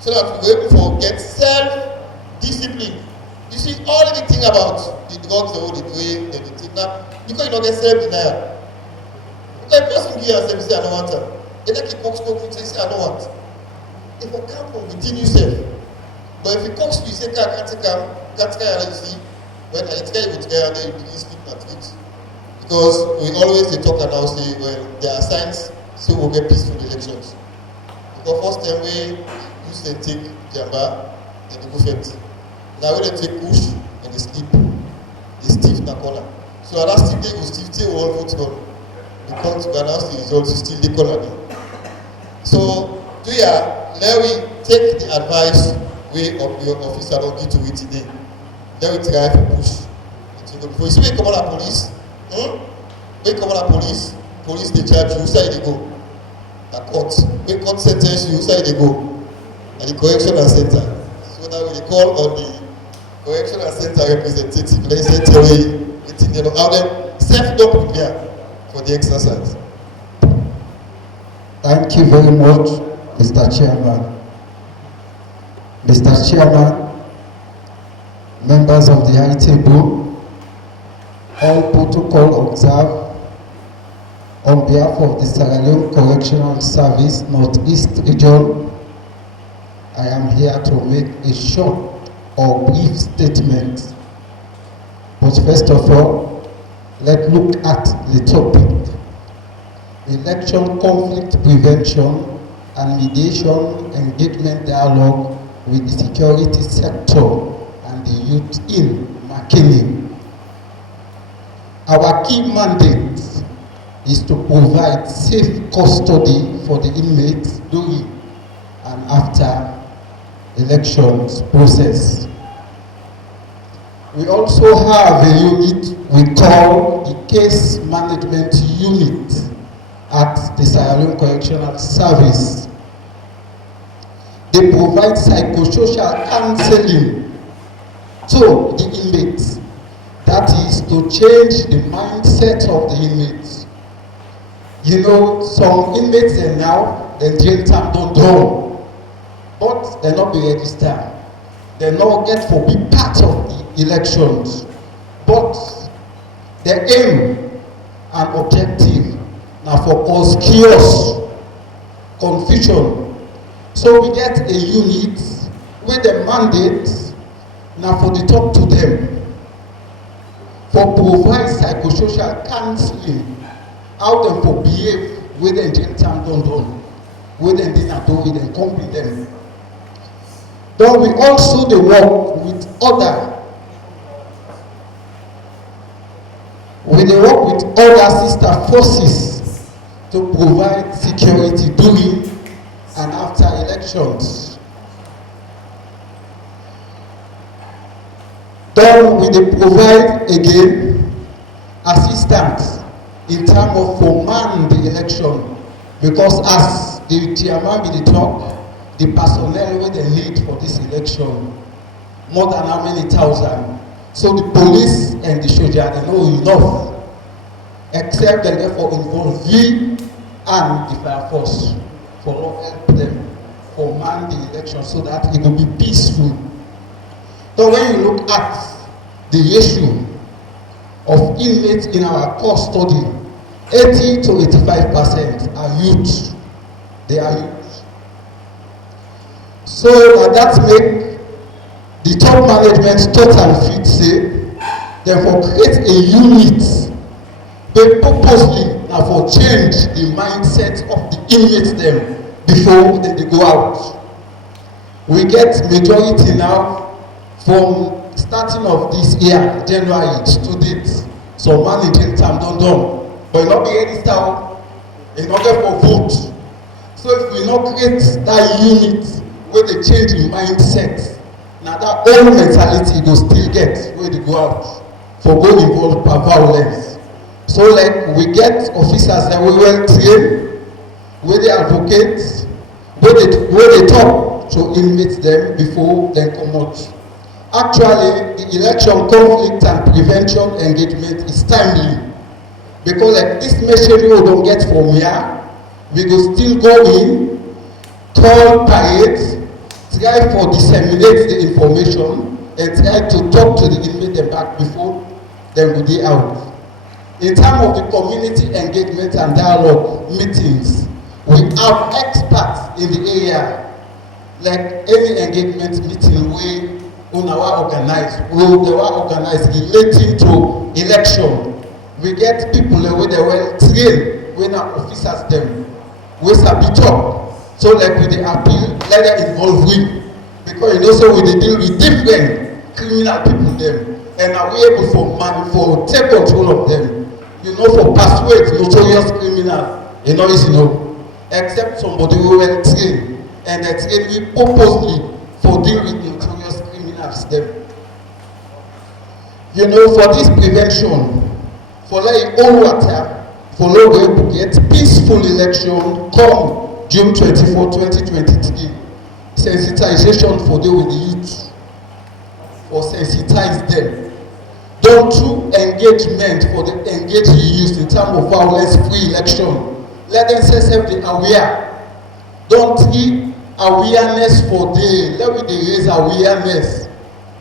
So that we're able to get self-discipline. You see, all the thing about the drugs or the way and the thing now, because you don't get self-denial. If a person give yourself, say I don't want them. They like a cox cook, say I don't want. If you come from within yourself, but if you cox you say can't come, you see, when I tell you with care, then you begin sleep at it. Because we always they talk and now say, well, there are signs, so we'll get peaceful elections. Because first time we use and take Jamba and the buffet. Now when they take push and they sleep, they stiff in the corner. So at last day we stiff till all vote on. We come to announce the results, you still the corner. So let we take the advice way of your officer don't give to it today. Let we try to push. Before you see we come on the police, we come on the police they charge you, who side they go? The court. We court sentence you, who side they go? And the correctional center. So that we call on the correctional center representative. Let's say tell you how them self-don't prepare for the exercise. Thank you very much, Mr. Chairman. Mr. Chairman, members of the high table, all protocol observed. On behalf of the Sierra Leone Correctional Service Northeast Region, I am here to make a short or brief statement. But first of all, let's look at the topic. Election conflict prevention and mediation engagement dialogue with the security sector and the youth in Makeni. Our key mandate is to provide safe custody for the inmates during and after elections process. We also have a unit we call the Case Management Unit at the Sierra Leone Correctional Service. They provide psychosocial counseling to the inmates. That is to change the mindset of the inmates. You know, some inmates are now, the jail time don't draw, but they not be registered. They not get for be part of the elections. But the aim and objective now for cause chaos, confusion. So we get a unit where the mandate now for the talk to them, for provide psychosocial counseling, how them for behave with the jail time don't done, with them dinner do with them, come with them. Then we also the work with other sister forces to provide security during and after elections. Then we provide again assistance in terms of command the election, because as the chairman be the talk, the personnel wey they need for this election more than how many thousand. So the police and the soldier they know enough, except they therefore involve we and the fire force for help them command the election so that it will be peaceful. So when you look at the issue of inmates in our custody, 80 to 85% are youth. They are youth. So that make the top management total fit say, therefore create a unit, but purposely na for change the mindset of the inmates dem before dem dey go out. We get majority now from starting of this year, January to date. Some managing term don done, but e no be register o, e no get for vote. So if we no create that unit wey dey change the mindset, na that old mentality go still get wey dey go out for go involve per violence. So like we get officers that we well train, wey dey advocate, wey dey talk to inmates dem before dem comot. Actually, the election conflict and prevention engagement is timely, because like this message we don get from here, we go still go in, call parades, try for disseminate the information, and try to talk to the inmate dem back before dem go dey out. In terms of the community engagement and dialogue meetings, we have experts in the area, like any engagement meeting wey una wan organize, relating to election. We get people wey dey well trained, wey na officers dem, wey sabi talk. So like we dey appeal, let them involve we, because you know say we dey deal with different criminal people dem, and na we able for take control of them. You know, for persuade notorious criminal, e no easy no, except somebody wey well trained, and they train we purposely for deal with notorious criminals dem. You know, for this prevention, for like all water, for low way to get peaceful election come June 24, 2023. Sensitization for deal with the youth, for sensitize them. Don't do engagement for the engage the youth in terms of violence-free election. Let them say self-be aware. Don't give awareness for them. Let me raise awareness.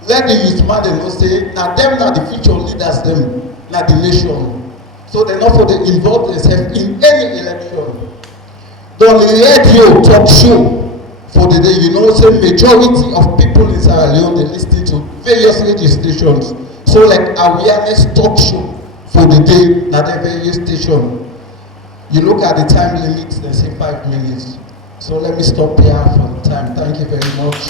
Let the youth man dem know say na them na the future leaders dem, na the nation. So they not for the involve themselves in any election. Don radio talk show for the day, you know say majority of people in Sierra Leone dey lis ten to various radio stations. So like awareness talk show for the day na the various station. You look at the time limit, they say 5 minutes. So let me stop here for the time. Thank you very much.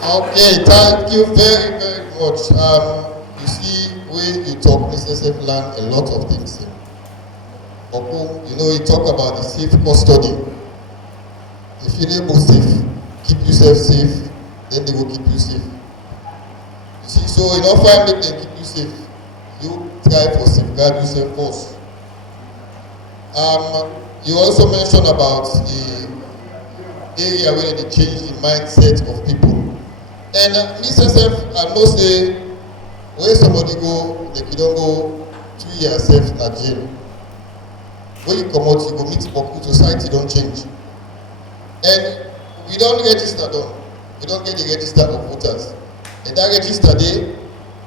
Okay, thank you very, very much. You see, when you talk, SSF learn a lot of things. Oku, you know, you talk about the safe custody. If you're able safe, keep yourself safe, then they will keep you safe. You see, so in all find make them keep you safe. You try for safeguard yourself first. You also mentioned about the area where they change the mindset of people. And myself, I know say where somebody go, like you don't go 2 years safe at jail. When you come out, you go meet people, society don't change. And we don't register them. We don't get the register of voters. And that register day,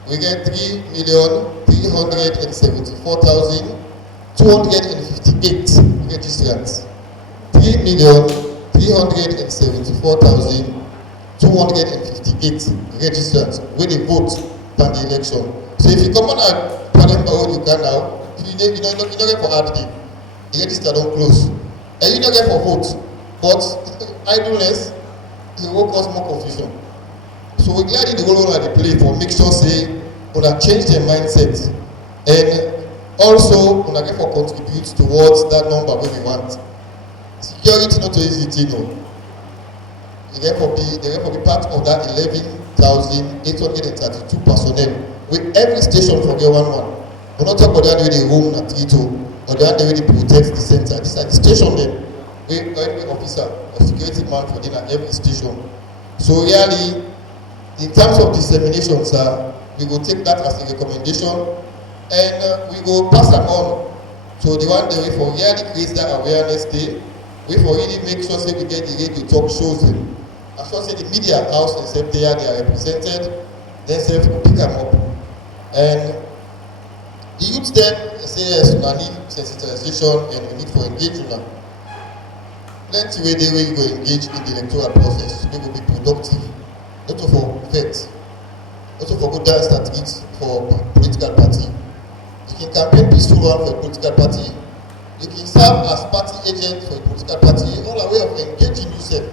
we get 3,374,258 registrants. 3,374,258 registrants when they vote for the election. So if you come on and parliament by what you can now, you don't get for RD, the register don't close. And you don't get for vote. But idleness, it will cause more confusion. So we're glad in the role that they play for make sure say when I change their mindset, and also when I get for contribute towards that number we want. Security not easy thing, no. They get for be part of that 11,832 personnel with every station from get one. We're not talking about that way they roam at Tito or that way they protect the center. This is the station there. We every officer or security man for dinner every station. So really, in terms of dissemination, sir, we will take that as a recommendation and we will pass them on. So the one day for really create that awareness day, we for really make sure say we get the radio talk shows them. As sure say the media house except they are represented, then say pick them up. And the youth them say yes, we need sensitization and we need for engagement. Plenty way they will go engage in the electoral process. They will be productive, not for effect, also for good dance strategies for political party. You can campaign peaceful one for a political party. You can serve as party agent for a political party. All a way of engaging yourself.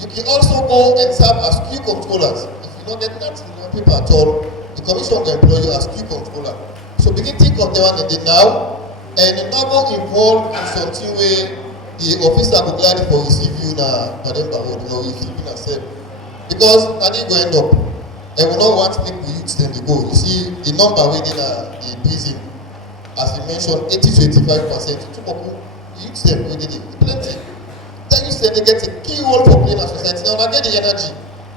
You can also go and serve as queue controllers. If you don't get that in your paper at all, the commission will employ you as queue controller. So begin to think of the one they did now, and not go involved in something where the officer will gladly for receive you na Pademba or receive you na self. Because I didn't go end up. I will not want to make the youths then they go. You see, the number within the prison, as you mentioned, 80 to 85%. Two people, the youths then within it, plenty. Then you say they get a key role for playing in society. Now they get the energy.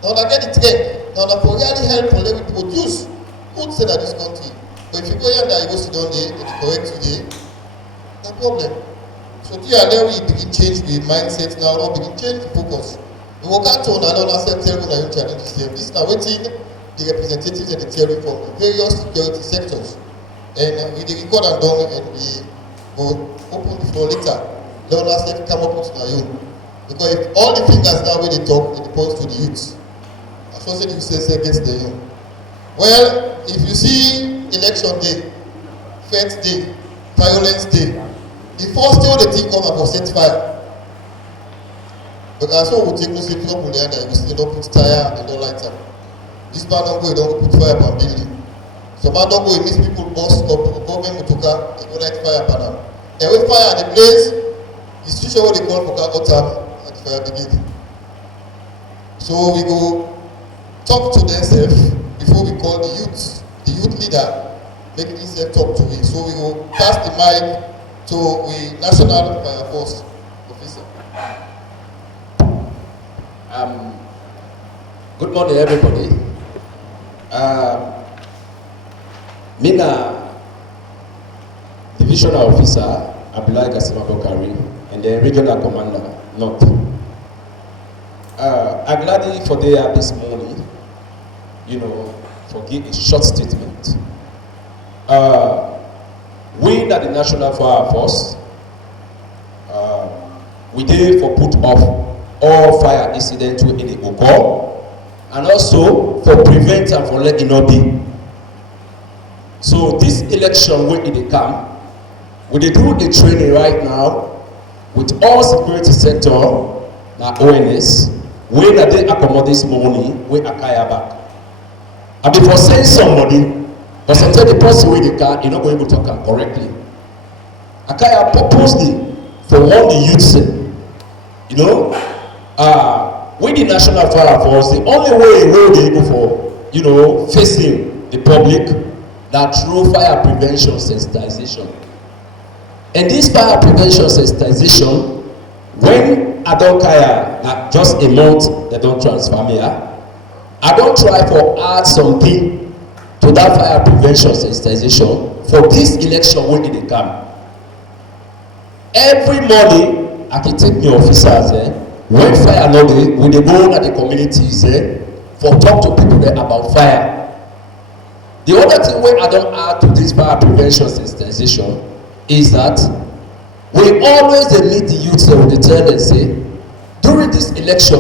Now they get the trend. Now they for really help for them to produce goods in this country. But if you go here and you go sit down there and correct today, no problem. So here and there we begin change the mindset now, or begin change the focus. We work out on another sector when I challenge them. This is now waiting the representatives and the theory from the various security sectors. And we record and done and we go open the floor later. Let us come up with our own. Because if all the fingers now when they talk, it points to the youths. As one said, you say gets the young. Well, if you see election day, faith day, violence day, the first day the thing come up for set fire. But as well we take no safety up on the end, you don't put tire and don't light up. This man don't go, don't put fire upon building. Some man don't go, it means people bust up, government motoka, they go light fire upon them. And with fire and the blaze, the situation what they call for water and the fire begin. So we go talk to themselves before we call the youth leader, make himself talk to me. So we go pass the mic to the National Fire Force officer. Good morning, everybody. Mina, divisional officer, Abdullah Gassima Bokari, and the regional commander, North. I'm glad for there this morning, for give a short statement. We at the National Fire Force, we did for put off all fire incidents in the occur, and also for prevent and for let it not be. So this election when it come, we dey do the training right now with all security sector, na ONS, wey na dey accommodate this morning, wey Akaya back. And before saying somebody, but sometimes the person wey dey car, you not going to talk am correctly. Akaya purposely for all the youths, with the National Fire Force, the only way we dey able for, facing the public, that through fire prevention sensitization. And this fire prevention sensitization, when I don't care, not just a month, they don't transfer me. I don't try for add something to that fire prevention sensitization for this election when it come. Every morning, I can take the officers when fire no dey, we dey go at the communities for talk to people there about fire. The other thing where I don't add to this fire prevention sensitization is that we always dey meet the youths and we dey tell them say, during this election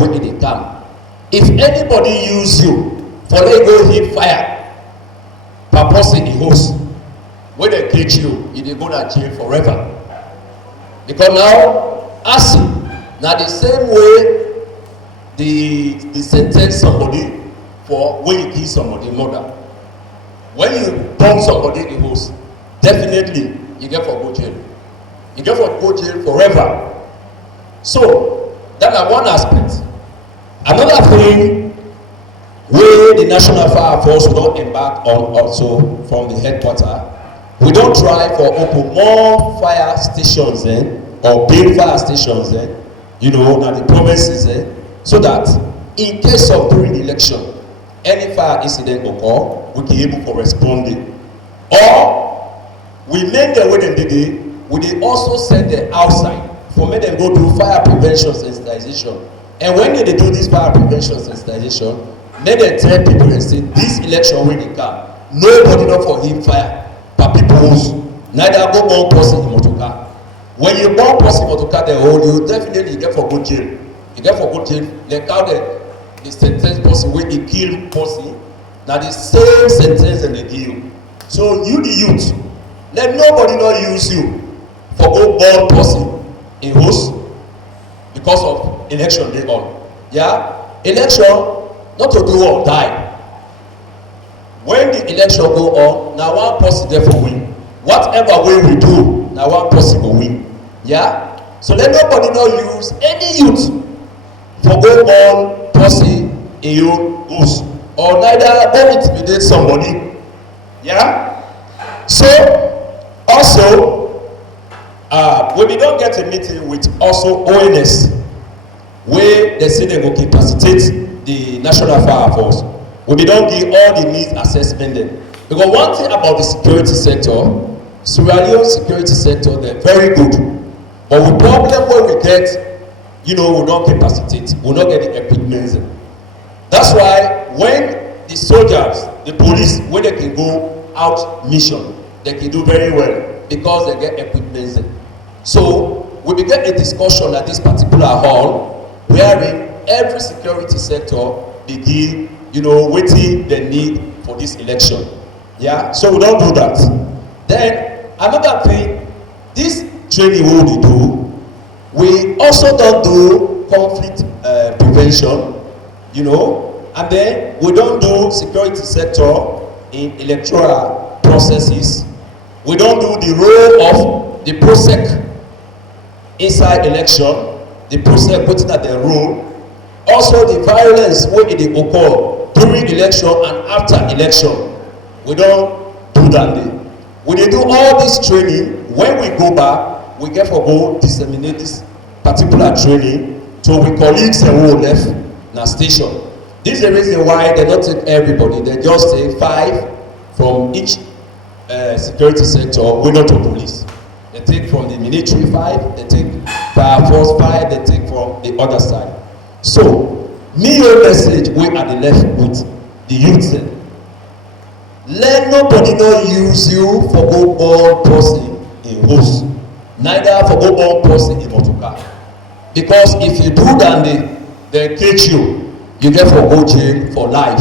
when it dey come, if anybody use you for let go hit fire, purposely the host, when they catch you, you dey go to jail forever. Because now, acid, now the same way they sentence somebody for when you kill somebody murder. When you burn somebody in the house, definitely you get for go jail. You get for go jail forever. So that's one aspect. Another thing where the National Fire Force will not embark on also from the headquarters, we don't try for open more fire stations or build fire stations now the provinces so that in case of during the election, any fire incident occur, we can able to respond it. Or we make them when they did, we dey also send them outside for make them go do fire prevention sensitization. And when they do this fire prevention sensitization, make them tell people and say this election when they come, nobody not for him fire, but people neither go born person in motoka. When you born person in motoka, they hold you, definitely get for good jail. You get for good jail, they count the sentence person wey e kill person, na the same sentence dem dey give you. So you the youth, let nobody not use you for go born person in host because of election dey on. Yeah, election not to do or die. When the election go on, na one person there for win. Whatever way we do, na one person go win. Yeah, so let nobody not use any youth for go born person in your house, or neither go intimidate somebody. Yeah, so also when we don get a meeting with also ONS wey dey say dem go capacitate the national fire force, we don give all the needs assessment dem, because one thing about the security sector, Sierra Leone security sector, dey very good, but the problem wey we get, you know, we don capacitate, we no get the equipment. That's why when the soldiers, the police, when they can go out mission, they can do very well because they get equipment. So we begin a discussion at this particular hall, wherein every security sector begin, you know, wetin they need for this election. Yeah, so we don't do that. Then another thing, this training wey we dey do, we also don do conflict prevention, you know, and then we don do security sector in electoral processes. We don do the role of the prosec inside election, the prosec wetin na their role, also the violence wey e dey occur during election and after election. We don do that day. We dey do all this training. When we go back, we get for go disseminate this particular training to we colleagues and who left na station. This is the reason why they don't take everybody, they just take 5 from each security sector, we not to police. They take from the military 5, they take fire force 5, they take from the other side. So me your message we at the left with the youth then, let nobody not use you for go born person in host, neither for go born person in motoka, because if you do that they catch you, you get for go jail for life.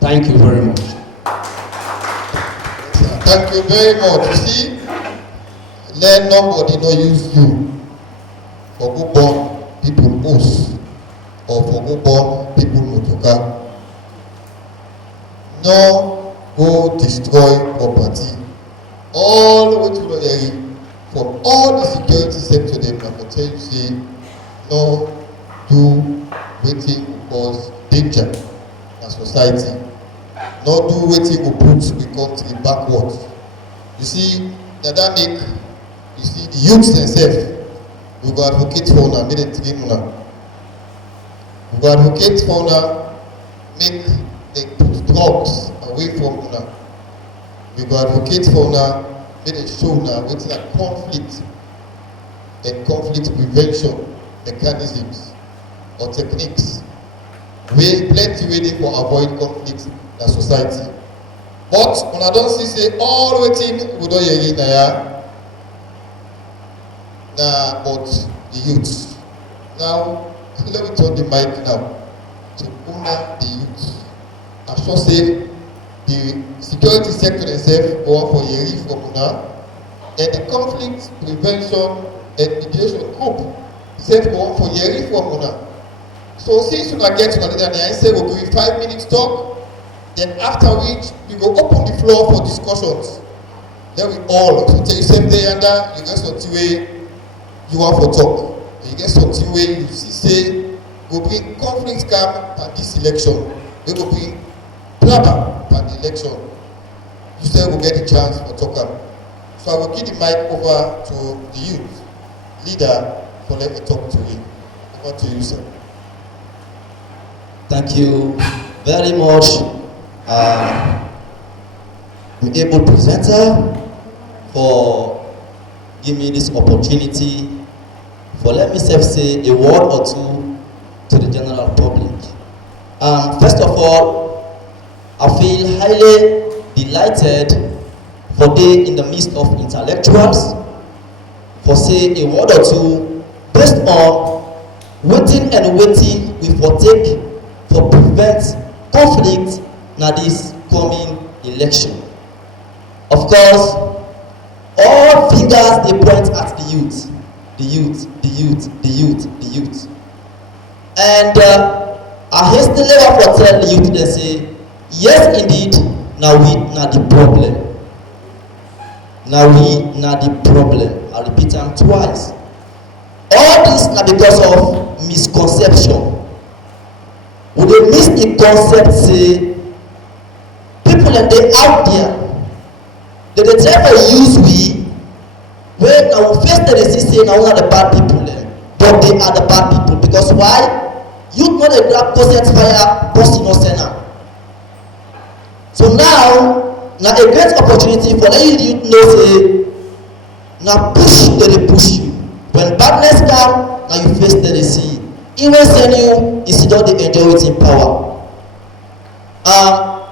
Thank you very much. Thank you very much. You see, let nobody not use you for go born people host or for go born people motoka. No go destroy property. All the way to the area, for all the security sector, they can tell you say no do wetin go cause danger na society, no do wetin go put the country backward. You see, na that make you see the youths themselves, we go advocate for una make dem train una, we go advocate for una make dem put drugs away from una, we go advocate for una make dem show una wetin na conflict and conflict prevention mechanisms or techniques wey plenty wey dey for avoid conflict na society. But una don see say all wetin we don hear na ya na but the youth. Now let me turn the mic now to una the youth. I'm sure say the security sector themselves go on for yeri from una, and the conflict prevention and mediation group itself go on for yeri from una. So since una get una leader na say we go give 5 minutes talk, then after which we go open the floor for discussions. Then we all so tell you same day under you get something wey you want for talk, you get something wey you see say go bring conflict calm per this election, wey go bring plaba per the election, you still go get the chance for talk am. So I will give the mic over to the youth leader for let me talk to him. Over to you, sir. Thank you very much, able presenter, for giving me this opportunity for let me say a word or two to the general public. First of all, I feel highly delighted for they in the midst of intellectuals, for say a word or two based on waiting and waiting we for take for prevent conflict na this coming election. Of course, all fingers dey point at the youth, the youth, the youth, the youth, the youth. And I hastily for tell the youth dem say, yes indeed, na we na the problem. Na we na the problem. I repeat am twice. All this na because of misconception. We dey miss the concept say people dem dey out there, they dey try to use we wey na we first dey see say na we are the bad people dem, but they are the bad people because why? Youth no dey grab consent fire, boss no send am. So now na a great opportunity for let you know say na push dey push you. When badness come, na you face dey see. Even send you, you don dey enjoy it in power.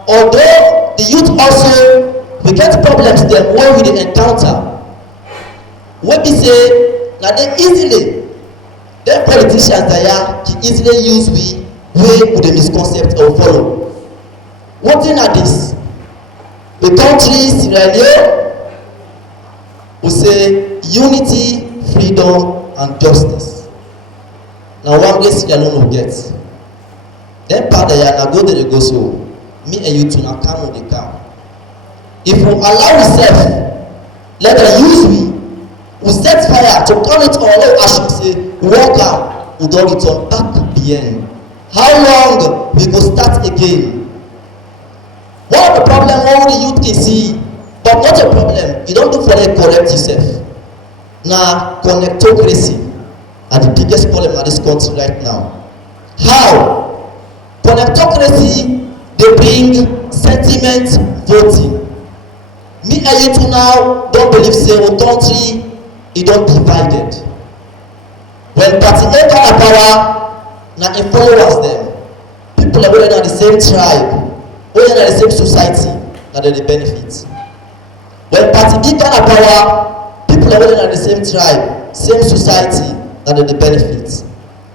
Although the youth also we get problems dem wey we dey encounter, wey be say na dey easily dem politicians there dey easily use we wey we dey misconcept or follow. Wetin na this? The country Sierra Leone we say unity, freedom and justice. Na one way Sierra Leone go get. Dem part there na go there dey go so. Me and you too na calm we dey calm. If we allow ourselves, let them use we set fire to turn it on. I should say, walk out, we don't return back again. How long we go start again? One of the problems all the youth can see, but not a problem. You don't do for them correct yourself. Now, connectocracy are the biggest problem in this country right now. How? Connectocracy, they bring sentiment voting. Me and you two now don't believe say our country it don't divided. When party A come to power, now in followers them. People are in the same tribe, or in the same society, now they benefit. When party B come to power, people are in the same tribe, same society, now they benefit.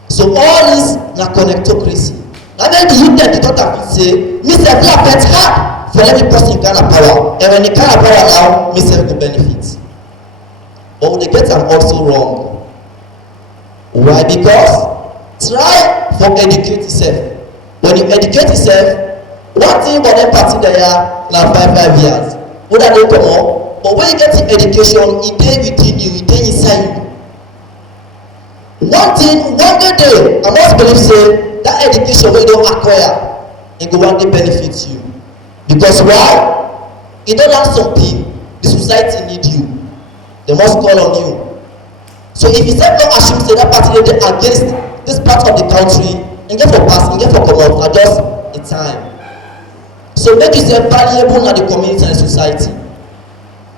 So all this na connectocracy. Now then the youth them thought of it say, me say we are bet hard. For every person kind of power, and when the kind of power now, me self go benefit. But they get them also wrong. Why? Because try for educate yourself. When you educate yourself, one thing about them party there like 5 years. Whether they come up, but when you get the education, it dey within you, it dey inside you. One thing, one day, I must believe say that education wey you don acquire, it go one day benefit you. Because why? You don't have something, the society need you. They must call on you. So if you say no assume say that party they against this part of the country, and get for pass, and get for come out, just a time. So make yourself valuable in the community and society.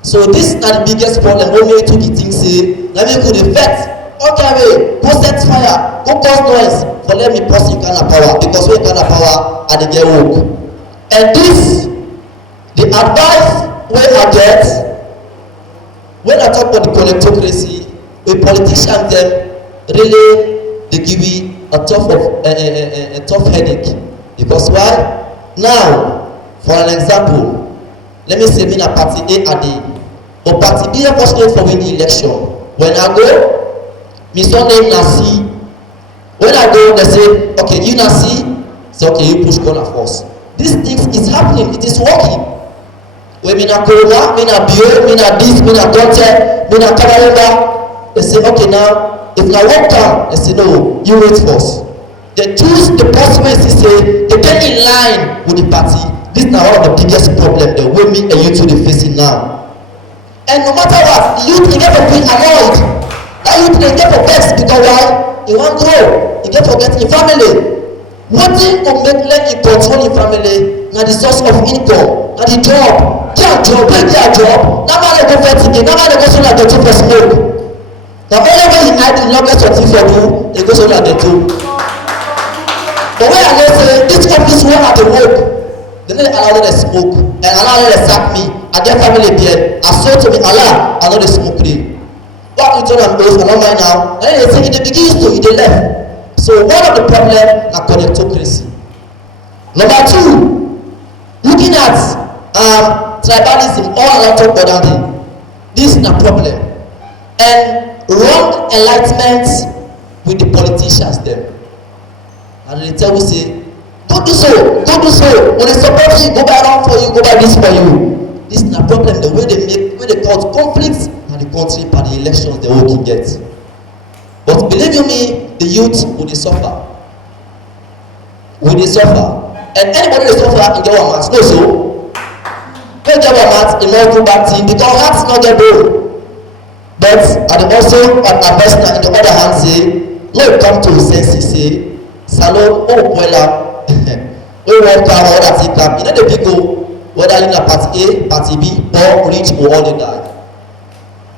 So this is the biggest problem when we took the thing say, let me go the vet, okay wait, go set fire, go cause noise, for let me pass in kind of power, because when kind of power and they get woke. And this, the advice wey I get when I talk about the connectocracy, the politicians dem really dey give me a tough headache. Because why? Now, for an example, let me say me na party A I dey, but party B fortunate for win the election. When I go, me son name na C. When I go, they say, okay, you na C, say okay, you push corner first. This thing is happening, it is working. When me na corona, me na bio, me na this, me na content, me na cabareva, they say okay now, if na work down, they say no, you wait first. They choose the person wey say they get in line with the party. This na one of the biggest problem the way me and you two dey facing now. And no matter what, the youth dey get for being annoyed. That youth dey get for vex because why? He wan grow, he get forget him family. Wetin go make let you control your family na the source of income, na the job. Their job, break their job. Na man dey go vet again, na man dey go so like dirty for smoke. Na only when you hide the longest something for do, they go so like dirty. But when I know say this office wey I dey work, they no dey allow them smoke and allow them sack me. I get family there. I saw to me, Allah, I know the smoke day. What you turn am those, I don't mind now. And then they say, in the beginning, so you dey left. So one of the problem na connectocracy. Number two, looking at tribalism all around top border day. This na problem. And wrong enlightenment with the politicians dem. And they tell you say, don't do so, don't do so. When they support you, go buy wrong for you, go buy this for you. This is na problem, the way they cause conflicts and the country per the elections they all can get. But believe you me, the youth will dey suffer. Will dey suffer. And anybody dey suffer in get one match, no so. When get one match, e no go back team because heart no get bone. But I dey also advise na in the other hand say, let it come to senses say, salon oh boiler. Wey wan calm or other thing calm, e no dey big o. Whether you na party A, party B, poor, rich, or all dey die.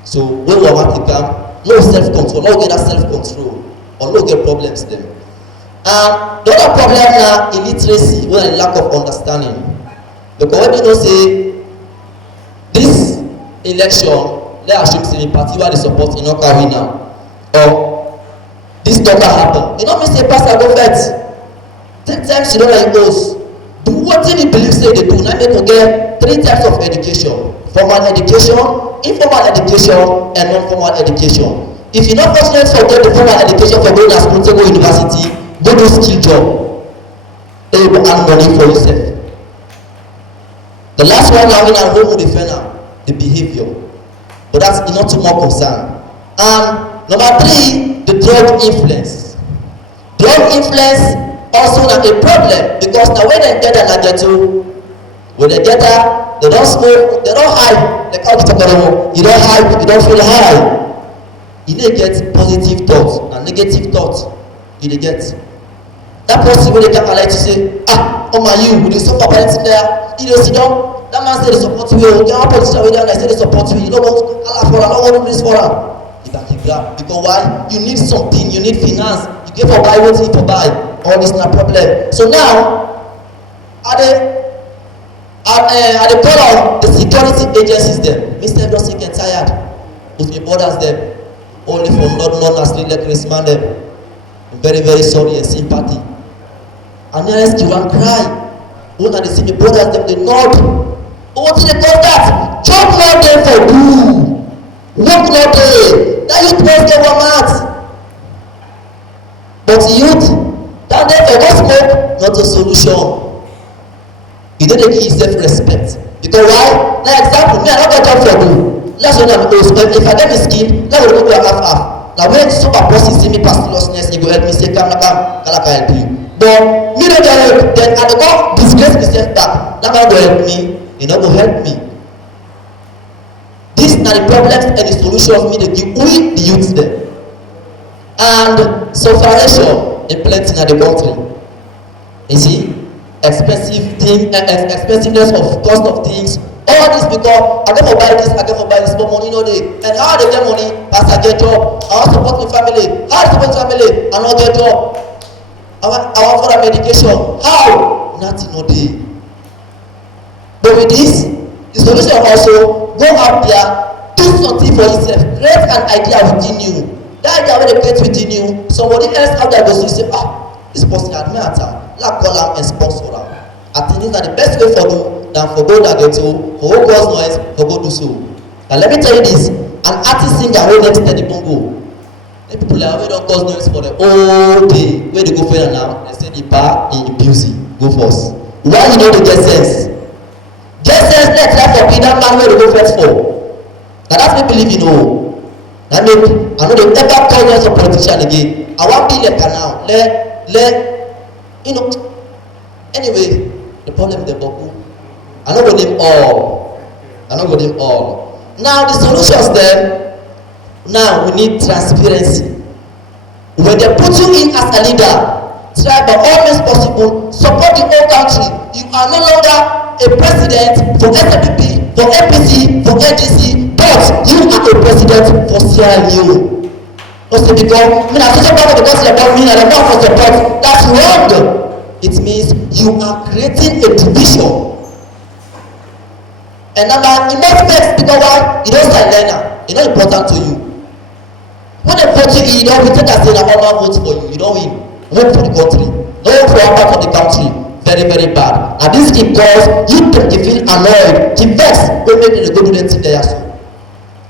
So when we want to calm, no self-control, no get that self-control, or no get problems dem. And the other problem na illiteracy, wey na lack of understanding. Because when you know say this election, let assume say the party wey dey support e no carry now, or this don happen, e no mean say pastor go vex. Take time to know that he goes. Do wetin he believe say dey do. Na make you get 3 types of education: formal education, informal education, and non-formal education. If you no fortunate for get the formal education for going to school, take go university, go do skill job, then you go earn money for yourself. The last one na when na home we dey find am, the behaviour, but that's not too more concern. And number 3, the drug influence. Drug influence also na a problem because na when dem get that na ghetto, when dem get that, they don smoke, they don high, like how we talk about you don high, you don feel high. You dey get positive thoughts and negative thoughts. You dey get that person wey dey come like to say, oh my you dey suffer plenty there. You dey sit down, that man say dey support you o. Get one politician wey dey like say dey support you. You no want Allah for am, no want do this for am. You back the grab because why? You need something, you need finance. You get for buy wetin you for buy. All this na problem. So now, I dey call on the security agencies dem. Mr. Don get tired with the borders dem. Only for not as like Christmas dem. I'm very very sorry and sympathy. And nearest you wan cry. When I dey see me borders dem dey nod. But wetin dey cause that? Job no dey for you. Work no dey. That youth must get one mouth. But youth, down there for go smoke, not a solution. You don't give yourself respect. Because why? Like example, me I don't get job for you. Let's say I'm old. If I get the skin, let me go half. Now when super boss see me pass lostness, he go help me say, come, help you. But me don't get help, then I go disgrace myself back. That man go help me, he not go help me. These are the problems and the solutions me they give we the youths there. And sufferation in plenty in the country. You see, expensiveness of cost of things. All this because I get for buy this, but money no dey. And how I dey get money? As I get job, I want support my family. How I support family? I no get job. I want for medication. How? Nothing no dey. But with this, the solution also go out there, do something for yourself, create an idea within you. That idea wey dey create within you, somebody else out there go see say, this person admire am, like call am and sponsor am. I think this na the best way for you than for go that ghetto, for go cause noise, for go do so. And let me tell you this, an artist singer wey next to the bongo, the people like wey don cause noise for the whole day, wey dey go fair now, they say the bar in busy, go first. Why you no dey get sense? Get sense, let that for be that man wey dey go first for. Na that me believe you know. That make I no dey ever call noise for politician again. I wan be like now, you know. Anyway, the problem dey boku. I no go name all. Now the solutions then. Now we need transparency. When they put you in as a leader, try by all means possible support the whole country. You are no longer a president for SPP, for APC, for AGC, but you are a president for Sierra Leone. Not say because me na social part of the country about me and I want for support. That's wrong. It means you are creating a division. And number e make vex because why you don start learn am e no important to you. When dem vote you don win take am say na normal vote for you, you don win. Work for the country, no work for one part of the country. Very very bad, and this thing cause you dem dey feel annoyed, the vex wey make dem dey go do dem thing there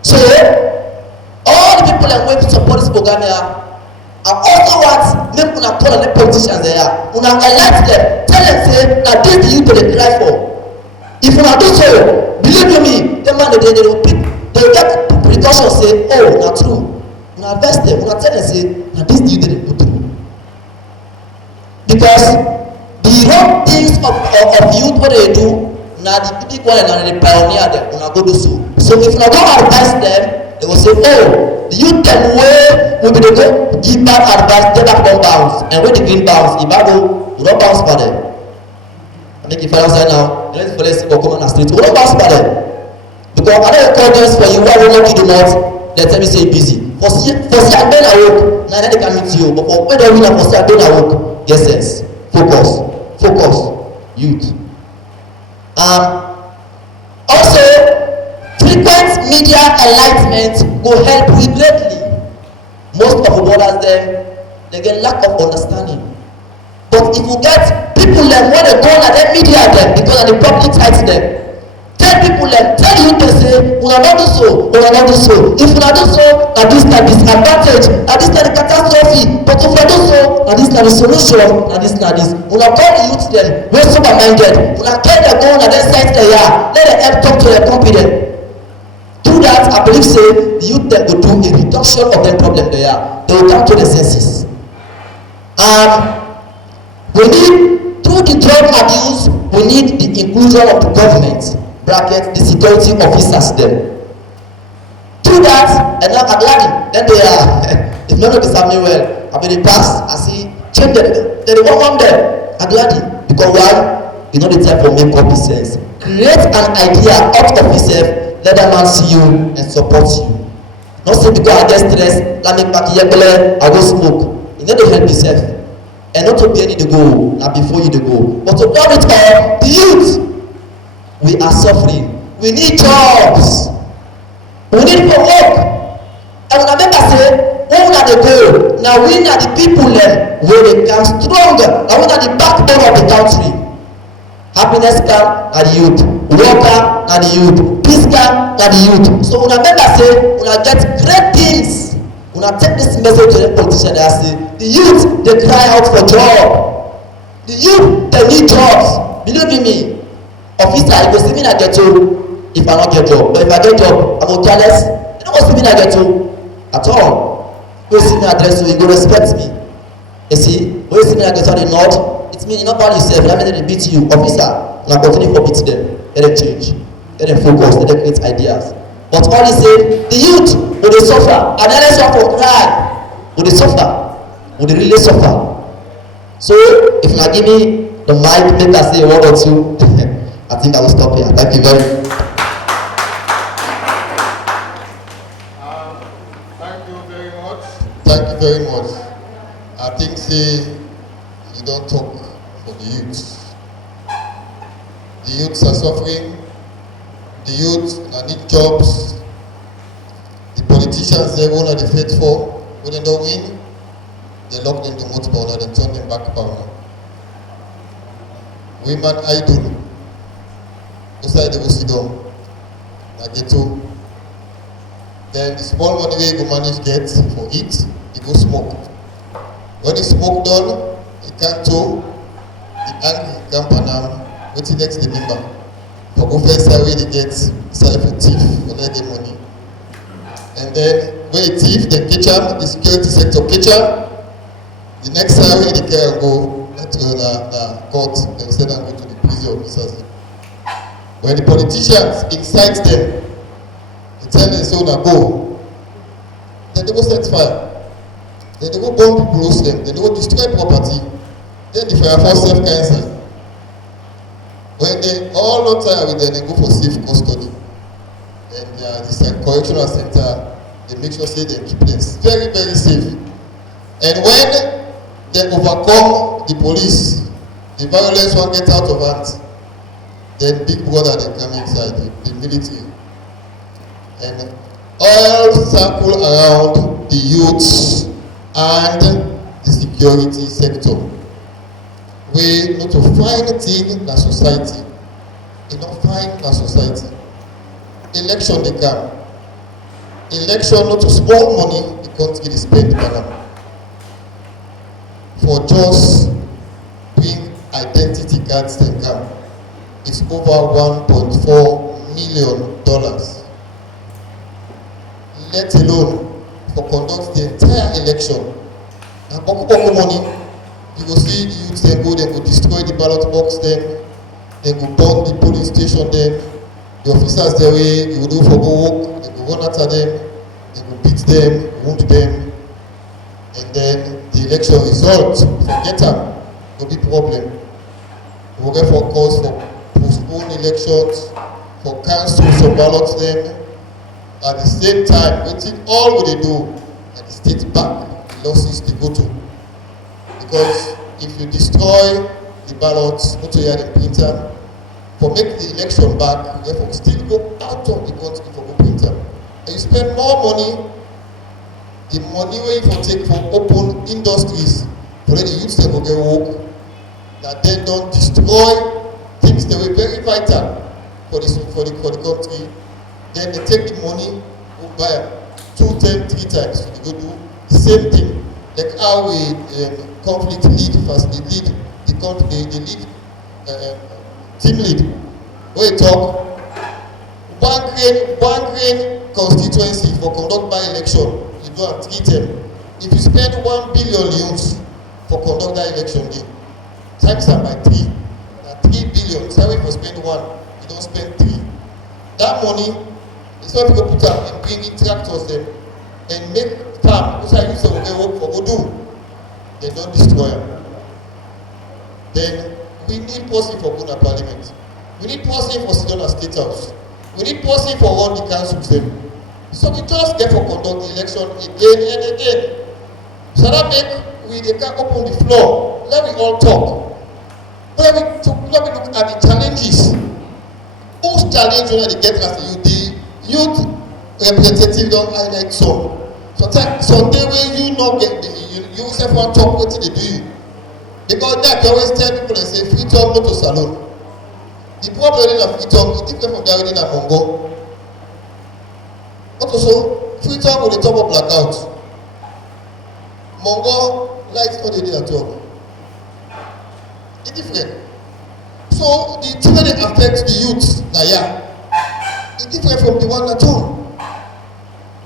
so all the people dem wey support this program here I also want make una call on the politicians there una elect dem tell dem say na this the youth dey cry for. If una do so, believe you me, dem man dey get precaution say oh na true, una vex dem, una tell dem say na this the youth dey go through because the wrong things of youth wey dey do na the big one na the pioneer dem una go do so. So if una go advise dem, they go say oh the youth dem wey we be dey go give bad advice get back don bounce, and when the green bounce e back go we don bounce for dem. I make you find outside now, you no need for let's go come on the street we don bounce for dem because I don call them for you why we no give them out dem tell me say e busy for see abeg na work na dem dey come meet you but for wey don win am for say abeg na work get sense. Focus, youth. Also, frequent media enlightenment go help you greatly. Most of the brothers they get lack of understanding. But if you get people them when they go on the media them because of the public sites them, tell people them, tell you to say, una not do so, una not do so. If una do so, na this na disadvantage, na this na the catastrophe. But if una do so, na this na the solution, na this na this. Una call the youth them, wey sober minded. Una carry them go on the site they are. Let them help talk to their competent. Through that, I believe say the youth them will do a reduction of the problem they are. They will come to the senses. We need through the drug abuse, we need the inclusion of the government. Bracket the security officers them. Through that, and now Agladi, then they are if none of this happening well, I mean the past, I see change them. They won't come there. Agladi, because why? You know the time for make up sense. Create an idea out of yourself, let that man see you and support you. Not say because I get stressed, let me pack yebele, I go smoke. You know to help yourself. And not to be any to go, not before you to go. But to love it all, the youth. We are suffering. We need jobs. We need for work. And when I make I say, when are the goal? Now we are the people where they come stronger. Now we are the backbone of the country. Happiness come at the youth. Worker at the youth. Peace come at the youth. So when I make I say, when I get great things, when I take this message to the politician, I say, the youth they cry out for job. The youth they need jobs. Believe in me. Officer, you go see me na ghetto if I not get job. But if I get job, I go careless. You don't go see me na ghetto at all. When you see me address you, you go respect me. You see, when you see me na ghetto they nod, it means you not bad yourself. That means they beat you. Officer, now continue for beat them. Let them change. Let them focus. Let them create ideas. But all they say, the youth will they suffer. And then they suffer, cry. Will they suffer? Will they really suffer? So if you give me the mic, make us say a word or two. I think I will stop here. Thank you very much. Thank you very much. Thank you very much. I think say you don't talk for the youths. The youths are suffering. The youths need jobs. The politicians they one of the faithful. When they don't win, they lock them to motor power and turn them back power. Women idle. Inside the Usidom, na ghetto. Then the small money wey you go manage get for it, you go smoke. When the smoke done, you can't tow, the angry can panam, wetin next the member. For go first side wey they get, side for thief, for let get money. And then when a thief, they catch am, the security sector catch am, the next side wey they can go, na court, they will send am go to the prison officers. When the politicians incite them, they tell them so now go. Then they go set fire. Then they go burn people lose them. Then they go destroy property. Then the fire force self-cancer. When they all not tired with them, they go for safe custody. And this correctional center, they make sure say they keep them very, very safe. And when they overcome the police, the violence will get out of hand. then big brother dey come inside, the military. And all circle around the youths and the security sector. We not to find thing na society. E no find na society. Election dey come. Election not to small money the country dey spend per annum. For just bring identity cards dem come. It's over $1.4 million. Let alone for conduct the entire election. Na boku money. You go see the youths dem go destroy the ballot box dem go burn the polling station dem, the officers there wey you go do for go work, dem go run after dem go beat dem, wound dem, and then the election result, forget am, no be problem. We go get for cause for postpone elections, for cancel some ballots dem. At the same time, wetin all we dey do na the state back the losses dey go to. Because if you destroy the ballots, not to hear the printer, for make the election back, you therefore still go out of the country for go printer. And you spend more money, the money wey you for take for open industries, for the youths dem go get work, that then don destroy things that were very vital for the country. Then they take the money, go buy am 2 times, 3 times, so they go do the same thing. Like how we conflict lead first, they lead the country, they lead team lead. When you talk, one grain constituency for conduct by election, you do have 3 terms. If you spend 1 billion euros for conduct that election day, times am by 3, na 3 billion. So if you spend 1, you don't spend 3. That money, instead of people put am and bring in tractors them and make farm, which I use to get work for go do, they don't destroy them. Then we need person for good parliament. We need person for sit on state house. We need person for run the councils them. So we just get for conduct the election again and again. So that make we they can open the floor. Let me all talk. Let me look at the challenges. Whose challenge when they get as the youth representative don't highlight some. Sometimes someday when you not get you yourself want talk what they do you. Because that you always tell people and say freedom not to salon. The problem of freedom is different from the wedding at Mongo. But also freedom will the top of blackout. Mongo lights not there at all. It's different. So the thing that affects the youth now it's different from the one at all.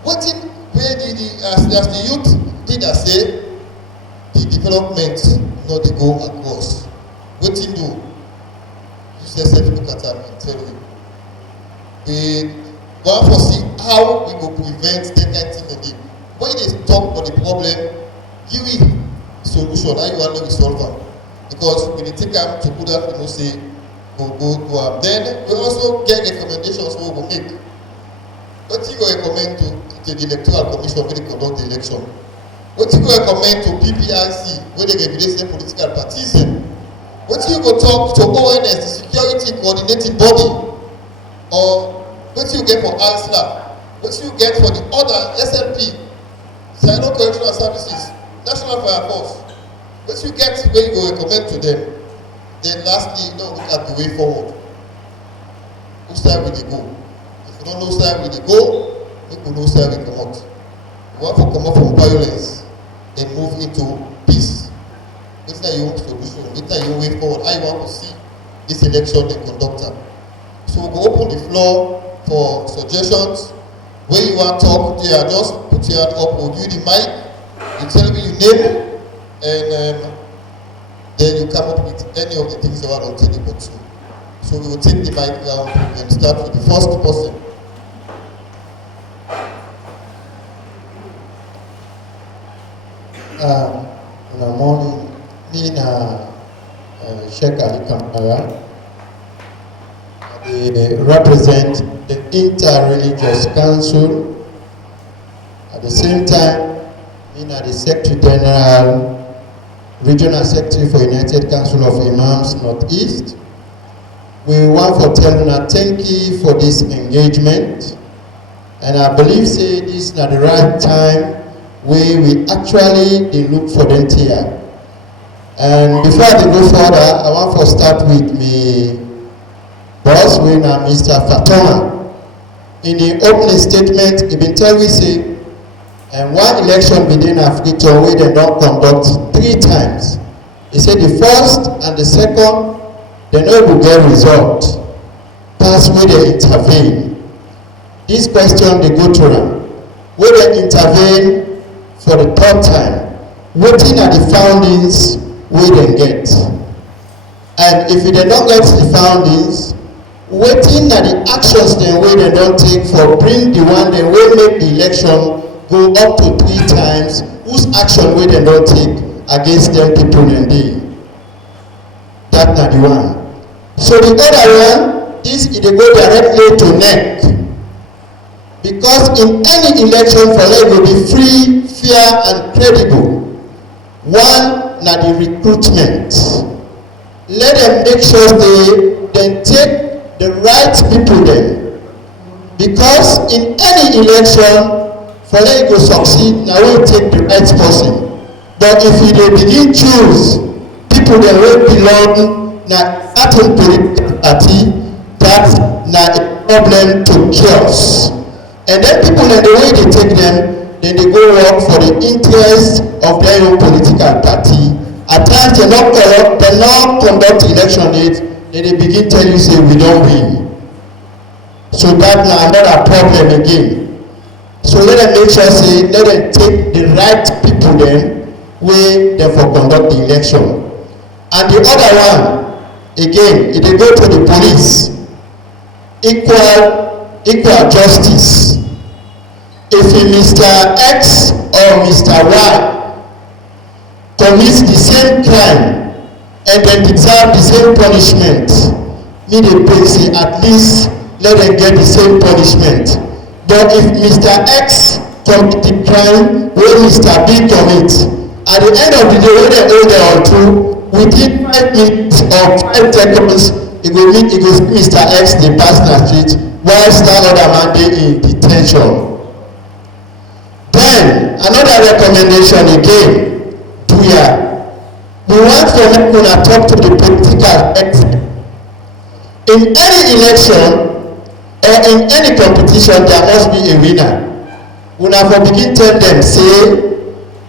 What in where as the youth leader say the development not they go across. What in do? You just look at them and tell you. We want to see how we will prevent that kind of thing again. When they talk about the problem, give it solution. How you want to resolve them? Because when they take them to put up, say go. Then we also get recommendations we will make. What you go recommend to the electoral commission when they conduct the election? What you go recommend to PPRC when they regulate the political parties? What you go talk to ONS, the security coordinating body? Or what you get for ANSLA? What you get for the other SLP, Sino Correctional Services, National Fire Force? What you get when you go recommend to them? Then lastly, look at the way forward. Which side will they go? If you don't know which side will they go, we will know which side will come out. We want to come out from violence and move into peace. Which is your solution? Which is your way forward? How you want to see this election and conduct it? So we'll open the floor for suggestions. When you want to talk, there, just put your hand up, hold you the mic, you tell me your name, and then you come up with any of the things you want on table too. So we will take the mic round and start with the first person. In the morning, me na Sheikh Ali Kampara. They represent the Inter-Religious Council. At the same time, me na the Secretary General, Regional Secretary for United Council of Imams Northeast. We want for tell una thank you for this engagement, and I believe say this na the right time where we actually dey look for them here. And before I go further, I want to start with me boss wey na Mr. Fatoma. In the opening statement, he been tell we say, and one election within Africa where they don conduct 3 times. He said the first and the second, they no go get result. Pass where they intervene. This question they go to them. Where they intervene for the 3rd time, wetin are the foundings wey dem get? And if they don't get the foundings, wetin are the actions dem wey dem don take for bring the one dem wey make the election go up to 3 times, whose action wey dem don take against dem people dem dey? That na the one. So the other one, this e dey go directly to NEC, because in any election for leg go be free, fair and credible. One na the recruitment. Let them make sure they take the right people dem, because in any election for let go succeed na wey take the right person. But if you dey begin choose people dem wey belong na certain political party, that na a problem to chaos. And then people dem the way they take them, then they go work for the interest of their own political party. At times they not conduct election date, then they begin tell you say we don't win. So that na another problem again. So let them make sure say let them take the right people then wey dem for conduct the election. And the other one again, if they go to the police, equal justice. If Mr. X or Mr. Y commits the same crime and then deserve the same punishment, me dey pray say at least let them get the same punishment. But if Mr. X commit the crime wey Mr. B commit, at the end of the day wey dem hold dem on to, within 5 minutes or 5 seconds, e go see Mr. X dey pass na street while that other man dey in detention. Then another recommendation again, we want for make una talk to the political expert. In any election or in any competition there must be a winner. Una for begin tell them say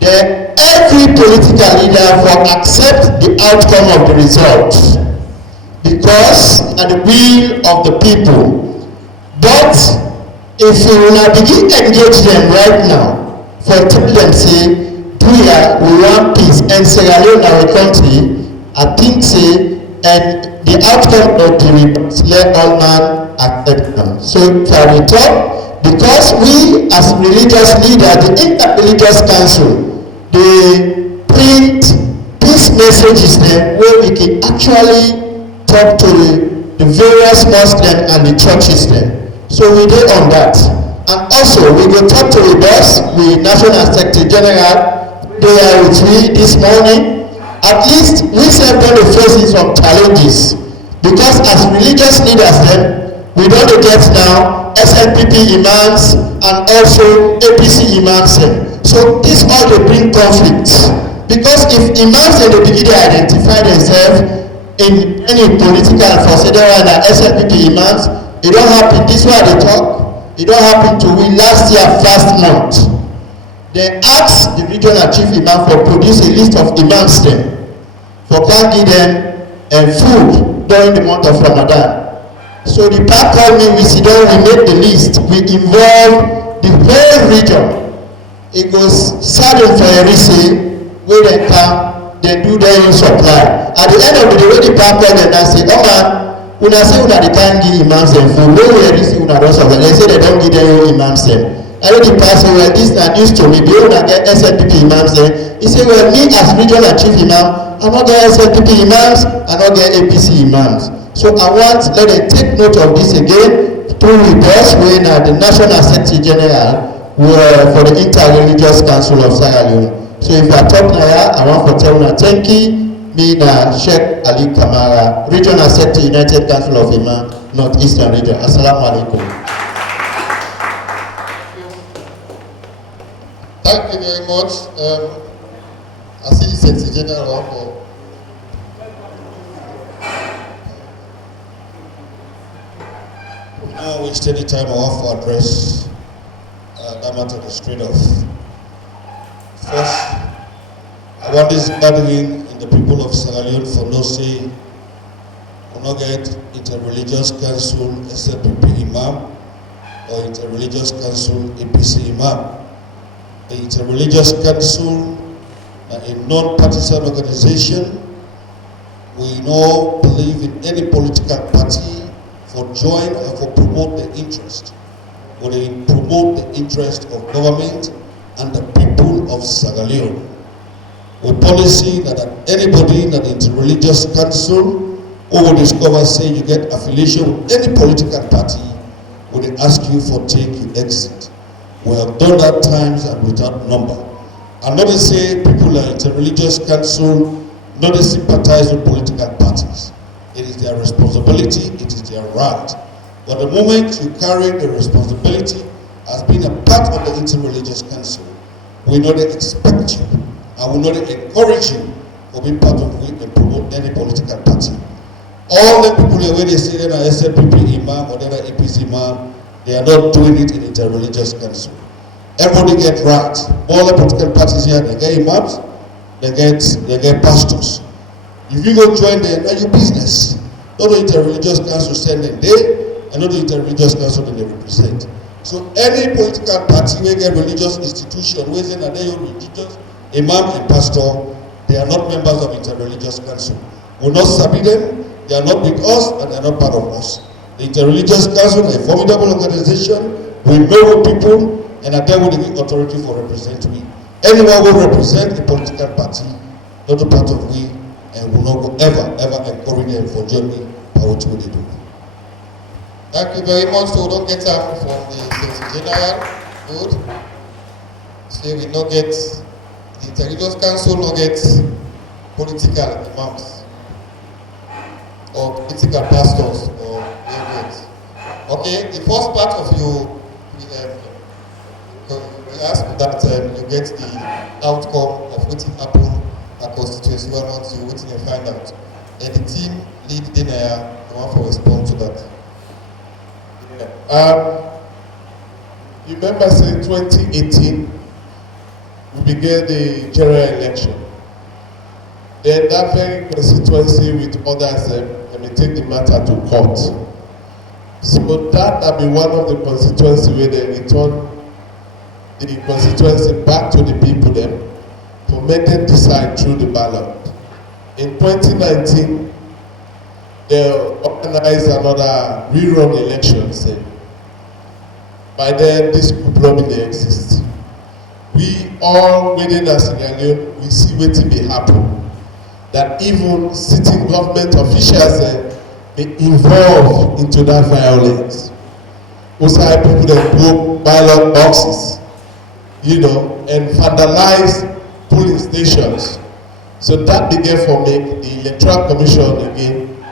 that every political leader for accept the outcome of the result, because na the will of the people. But if una begin engage them right now for tell them say we want peace and Sierra Leone our country, I think say and the outcome of the report let all man accept them. So can we talk? Because we as religious leaders, the interreligious council, they print peace messages there where we can actually talk to the various mosques and the churches there. So we did on that. And also we go talk to the boss, the National Secretary General. They are with me this morning. At least we self don dey face some challenges, because as religious leaders then we don dey get now SNPP imams and also APC imams dem. So this all dey bring conflict, because if imams dem dey begin dey identify themselves in any political for say that one na SNPP imams, e don happen. This one dey talk, e don happen to we last year first month. They asked the regional chief imam for produce a list of imams them for can give them food during the month of Ramadan. So the park called me, we sit down, we made the list, we involve the whole region. It goes certain for every say where they come, they do their own supply. At the end of the day, when the park called them and say, oh man, una say una they can't give imams them food, no way they say una don't supply. They say they don't give their own imams them. I know the pastor, well, this is not news to me. They don't get SNPP imams there. He said, well, me as regional chief imam, I don't get SNPP imams, I don't get APC imams. So I want let them take note of this again through with us when the National Secretary General for the Interreligious Council of Sierra Leone. So if I talk now, I want to tell you thank you Me na Sheikh Ali Kamara, Regional Secretary, United Council of Imam, Northeastern Region. Assalamu alaikum. Thank you very much. I see the Secretary General for now we steady time I want to address that matter straight off. First, I want this gathering in the people of Sierra Leone for no say will not get inter-religious council SLPP Imam or inter-religious council APC Imam. The inter-religious council a non-partisan organization. We no believe in any political party for join or for promote the interest. We promote the interest of government and the people of Sierra Leone. We policy that anybody in the inter-religious council who will discover say you get affiliation with any political party, will they ask you for take you exit. We have done that times and without number. And not to say people are inter-religious council, not to sympathize with political parties. It is their responsibility, it is their right. But the moment you carry the responsibility as being a part of the inter-religious council, we know they expect you and we know they encourage you for being part of it and promote any political party. All the people here, when they say they're an SLPP Imam or they're an APC Imam, they are not doing it in inter-religious council. Everybody get right. All the political parties here, they get imams, they get pastors. If you go join them, that's your business. Not the inter-religious council send them there, and not the inter-religious council that they represent. So any political party where get religious institution, where they are religious, imam and pastor, they are not members of inter-religious council. We will not submit them, they are not with us, and they are not part of us. The inter-religious council is a formidable organization. We know people, and are there with the authority for representing we. Anyone will represent a political party, not a part of we, and will not ever encourage them for joining power to what they do. Thank you very much. So we don't get up from the Secretary General. Good. So we not get the inter-religious council, not get political imams or political pastors or areas. Okay, the first part of you we ask that you get the outcome of what happened at constituency 1 or 2, what you find out. And the team lead dinner, the one for respond to that. You remember say 2018, we began the general election. Then that very constituency with others, let me take the matter to court. So that will be one of the constituency where they return the constituency back to the people then to make them decide through the ballot. In 2019, they organized another rerun election. By then, this group lobby they exist. We all within as Sierra Leone, we see what will happen. That even sitting government officials they involved into that violence. Also, people that broke ballot boxes, and vandalize polling stations. So that began for make the Electoral Commission again,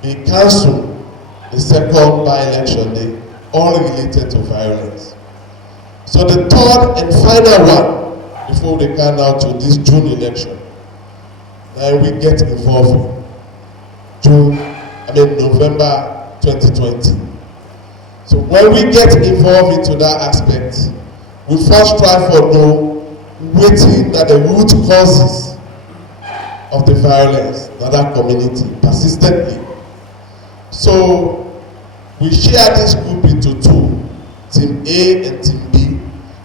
they cancel the second by-election day, all related to violence. So the third and final one, before they come out to this June election, now we get involved November 2020. So when we get involved into that aspect, we first try for waiting that the root causes of the violence in that community persistently. So we share this group into two, team A and team B,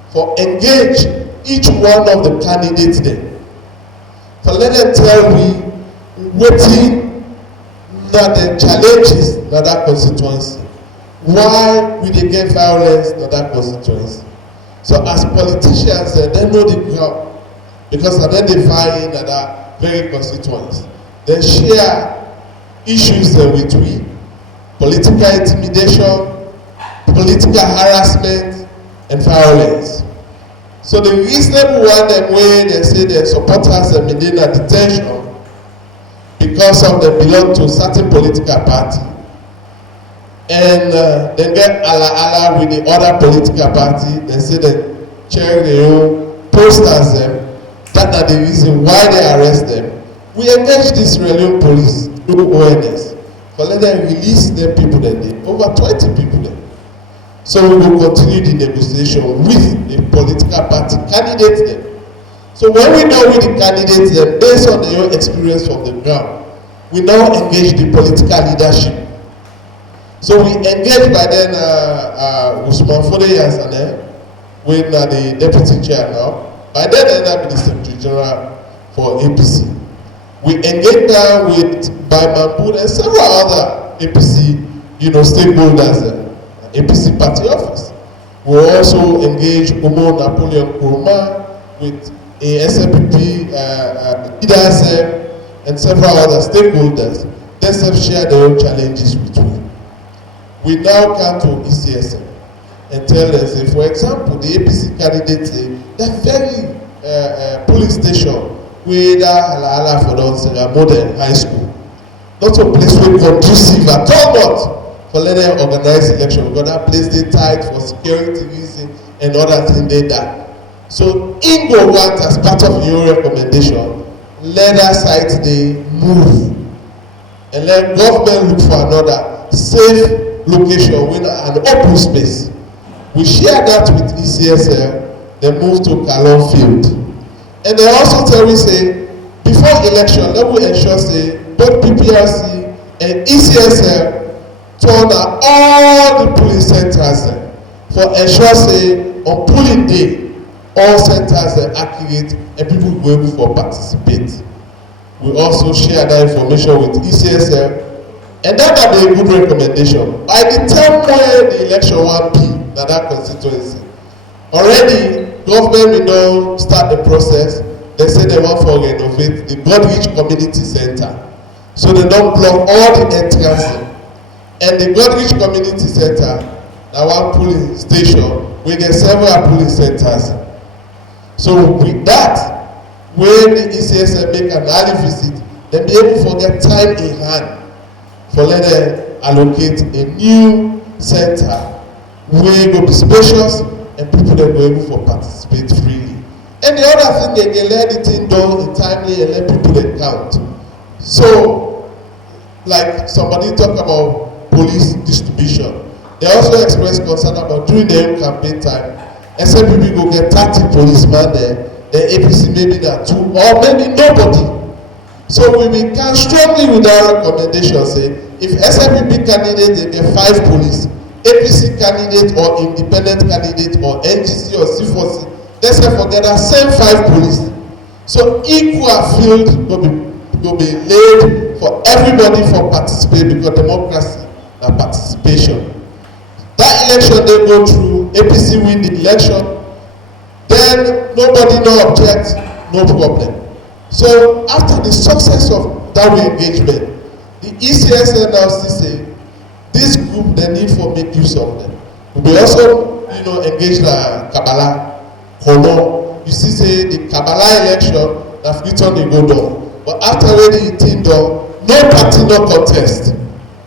for engage each one of the candidates there. For let them tell me waiting that the challenges in that constituency, why we dey get violence in that constituency. So as politicians, they know the ground because they identify that very constituents. They share issues with we, political intimidation, political harassment, and violence. So the reasonable one, the way they say their supporters are in detention, because of they belong to certain political party, and they get ala with the other political party. They say they check their own posters them. That are the reason why they arrest them. We engage the Sierra Leone police through ONS for let them release them people that they over 20 people there. So we will continue the negotiation with the political party candidates them. So when we know with the candidates them, based on their own experience from the ground, we now engage the political leadership. So we engage by then Usman Fodeyas and with the deputy chair now. By then I ended up the secretary general for APC. We engage now with Baimambun and several other APC, stakeholders, APC party office. We also engage Umo Napoleon Kuruma with a SLPP leaders and several other stakeholders. They have shared their own challenges between. We now come to ECSM and tell us, for example, the APC candidates, that very polling station where Hala for those modern high school, not a place where conducive at all, but for letting them organize election, because that place they tight for security reasons and other things they that. So Ingo want as part of your recommendation, let us site they move and let government look for another safe location with an open space. We share that with ECSL, they move to Kalon Field. And they also tell me, say, before election, let we ensure, say, both PPRC and ECSL turn out all the polling centers for ensure, say, on polling day, all centers are accurate and people go able to participate. We also share that information with ECSL, and that will be a good recommendation. By the time when the election 1P, that constituency, already government will now start the process. They say they want to renovate the Godrich Community Center, so they don't block all the entrances. And the Godrich Community Center, now one polling station, we get several polling centers. So with that, when the ECSM make an early visit, they be able to get time in hand for let them allocate a new center where go be spacious and people that go able to participate freely. And the other thing, they can let the thing done in timely and let people that count. So, like somebody talk about police distribution, they also express concern about during their own campaign time, except people go get 30 policemen there, the APC maybe there 2 or maybe nobody. So we will come strongly with our recommendation, say, if SLPP candidate they get 5 police, APC candidate or independent candidate or NGC or C4C, let's say forget that same 5 police. So equal field will be laid for everybody for participate, because democracy and participation. That election they go through, APC win the election, then nobody no object, no problem. So after the success of that engagement, the ECSN now say this group they need for make use of them. We also engage the Kabbalah, Kolo. You see say the Kabbalah election that return they go down. But after when the thing done, no party no contest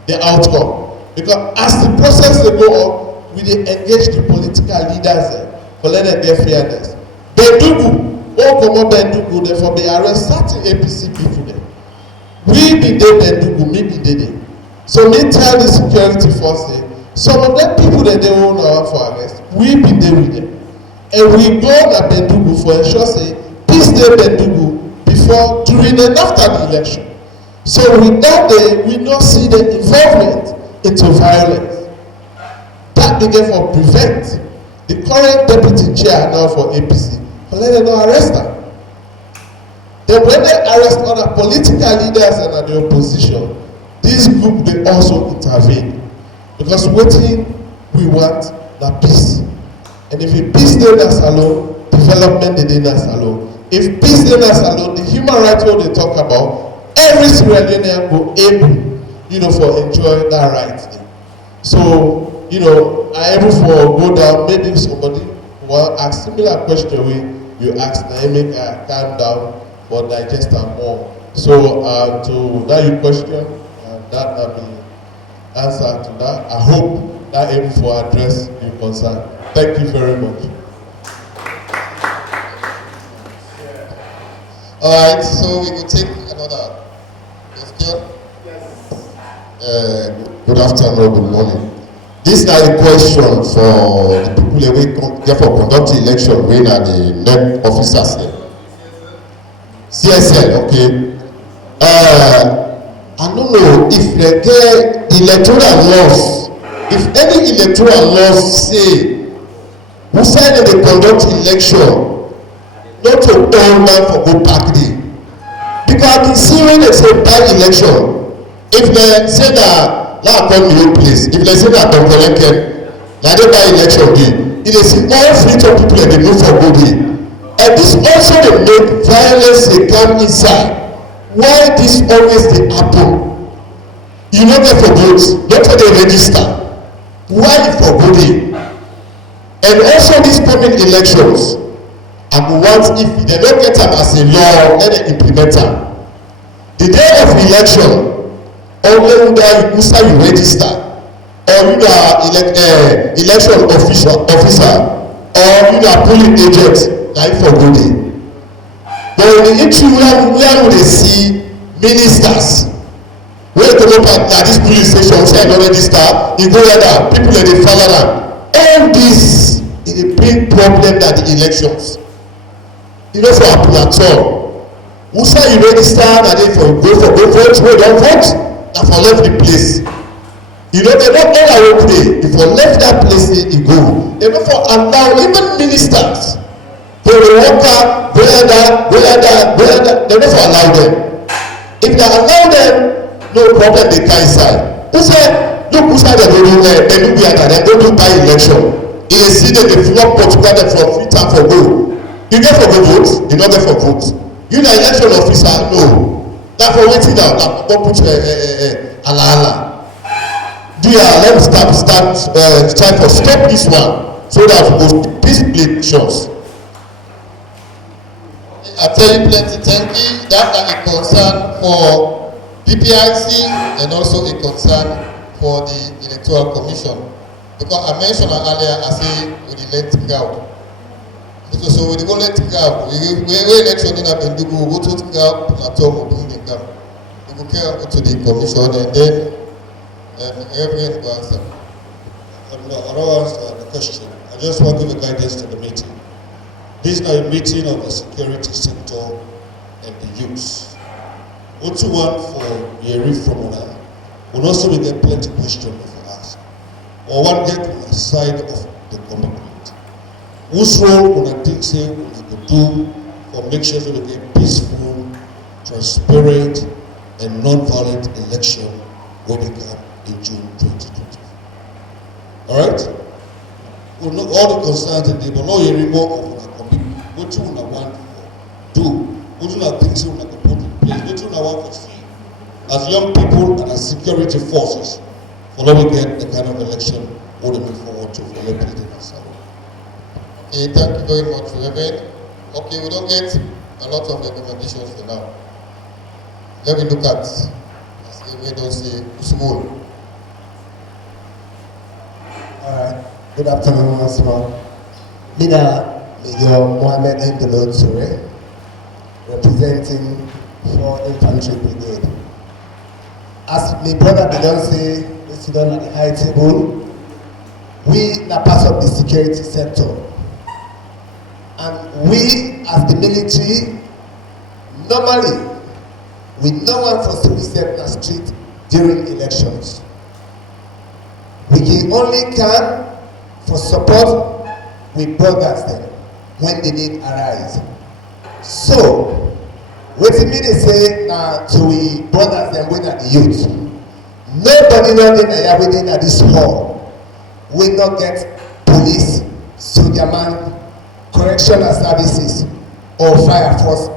the outcome. Because as the process they go on, we dey engage the political leaders for let them get fairness. Bendugu, Okomo Bendugu, therefore be arrest certain APC people there. We be there Bendugu, me be there. So me tell the security force, some of them people that they won't want for arrest, we be there with them. And we go to Bendugu for ensure say peace dey Bendugu before, during and after the election. So with that day, we don't see the involvement into violence. That began for prevent the current deputy chair now for APC, for let them not arrest her. Then when they arrest other political leaders and the opposition, this group they also intervene. Because waiting we want the peace. And if you peace dey that alone, development dey that alone. If peace dey that alone, the human rights what they talk about, every Sierra Leonean go able, for enjoy that right. So, I able for go down, maybe somebody will ask similar question way you ask, now make calm down or digest am more. So to that your question, that have been answer to that. I hope that able to address your concern. Thank you very much. All right, so we will take another question. Good afternoon, good morning. This is a question for the people wey get for conduct election wey na the NEC officers dem. CSL, okay. I don't know if they get electoral laws, if any electoral laws say who say dem dey conduct election not to turn down for go park day, because I can see when they say that election, if they say that na come my own place, if they say that don collect na dey that election dey, e dey see all fleet of people dey move for go day, and this also dey make violence dey come inside. Why this always dey happen? You no get for vote, not for dey register, why you for go day? And also these coming elections, I go want if dem no get am as a law, let dem implement am. The day of election, only who you register, or you na election officer, or you na polling agent, na you for go day. But in the interim where we dey see ministers wey comot na this police station say I don register, e go whether people dey follow am. All this e dey bring problem na the elections. E no for happen at all. Who say you register na dey for go vote, wey don vote na for left the place. You know dem no all our day, if for left that place e go. Dem no for allow even ministers for the worker whether dem no for allow them. If they allow them, no problem dey carry side. Who say look who say dem go do anywhere na dem go do by election. E dey see dem dey flog Portugal dem for free time for go. You get for go vote, you no get for vote. You na election officer, no. Na for wetin na go put ala. Let me start for stop this one so that we go peace elections. I tell you plenty thank you. That is a concern for PPIC and also a concern for the Electoral Commission. Because I mentioned earlier, I say we dey let crowd. So we dey go let crowd. We election in Abendugu, we go to crowd na talk we bring the crowd. We go carry go to the commission and then Reverend go answer. No, I don't answer the question. I just want to give a guidance to the meeting. This is not a meeting of the security sector and the youths. What you want for hearing from una, will also we get plenty questions for us. Or one get on the side of the government. Whose role una think say una go do for make sure that we get peaceful, transparent, and non-violent election when we come in June 2020. All right? We'll know all the concerns and they will know hearing more of our commitment. What you want to do, what you think you want to put in place, what you want to see as young people and as security forces for let we get the kind of election we will move forward to for President Asaro. Okay, thank you very much, Reverend. Okay, we don't get a lot of recommendations for now. Let me look at, as Reverend don't say, school. Alright, good afternoon once more. Leader Major Mohammed Indolo Toure, representing 4 Infantry Brigade. As my brother don't say, we sit down at the high table, we are part of the security sector. And we, as the military, normally, we no one for civil set the street during elections. We can only come for support with brothers then when the need arise. So, what me they say now to we brothers then when the youth. Nobody know that within this hall will not get police, soldier man, correctional services, or fire force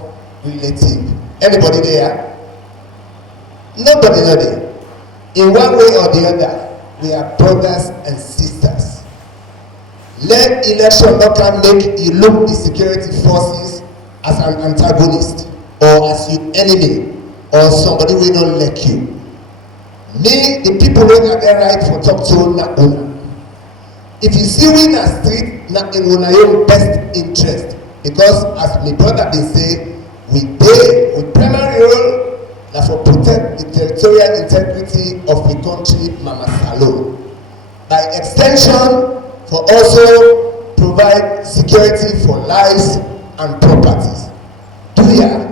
relative. Anybody there? Nobody know there. In one way or the other, we are brothers and sisters. Let election not can make you look the security forces as an antagonist or as your enemy. or somebody wey no like you. Me, the people wey I get right for talk to na una. If you see we na street, na in una own best interest, because as my brother bin say, we dey with primary role na for protect the territorial integrity of the country mama salon. By extension, for also provide security for lives and properties. Do ya?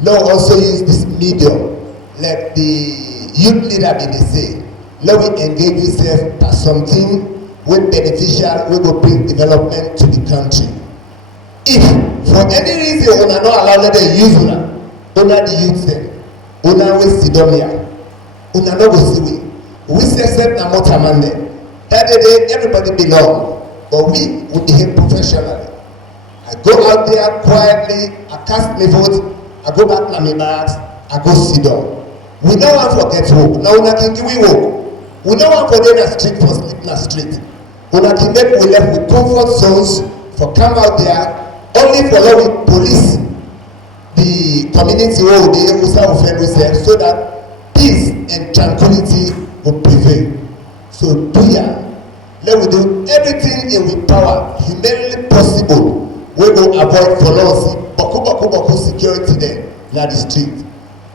Now also use this medium, like the youth leader bin dey say, let we engage yourself as something wey beneficial, wey go bring development to the country. If for any reason una no allow let dem use una the youth dem, una wey sit down here, una no go see we set na mortar man dem. That day everybody belong, but we behave professionally. I go out there quietly, I cast my vote, I go back na my bags, I go sit down. We no wan forget work, na una can give we work. We no wan for dey na street for sleep na street. Una can make we left with comfort zones for come out there only for let we police the community wey we dey usa offend ourselves so that peace and tranquility go prevail. So do ya, let we do everything in we power humanly possible wey go avoid for us boku security dem na the street.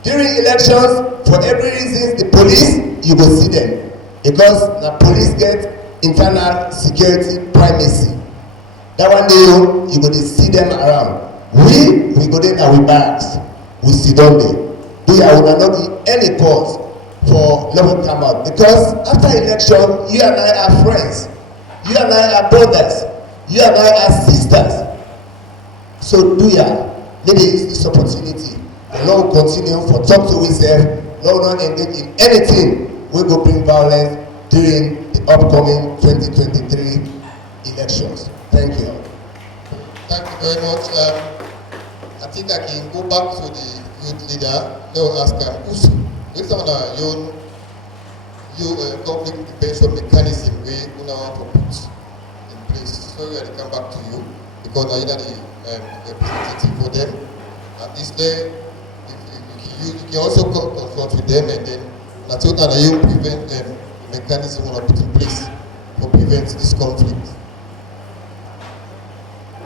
During elections, for every reason the police you go see them, because na police get internal security primacy. That one day you go dey see them around. We go dey na we bags, we sit down there. Do ya una no be any cause for let we come out, because after election you and I are friends, you and I are brothers, you and I are sisters. So do ya, let me use this opportunity. The Lord will continue for talk to ourselves. Lord will not engage in anything wey go bring violence during the upcoming 2023 elections. Thank you. Thank you very much. I think I can go back to the youth leader. They will ask which one are your conflict prevention mechanism we want to put in place. So we will come back to you because now you are the representative for them. At least there, you can also confront with them, and then that's what you prevent mechanism we put in place to prevent this conflict.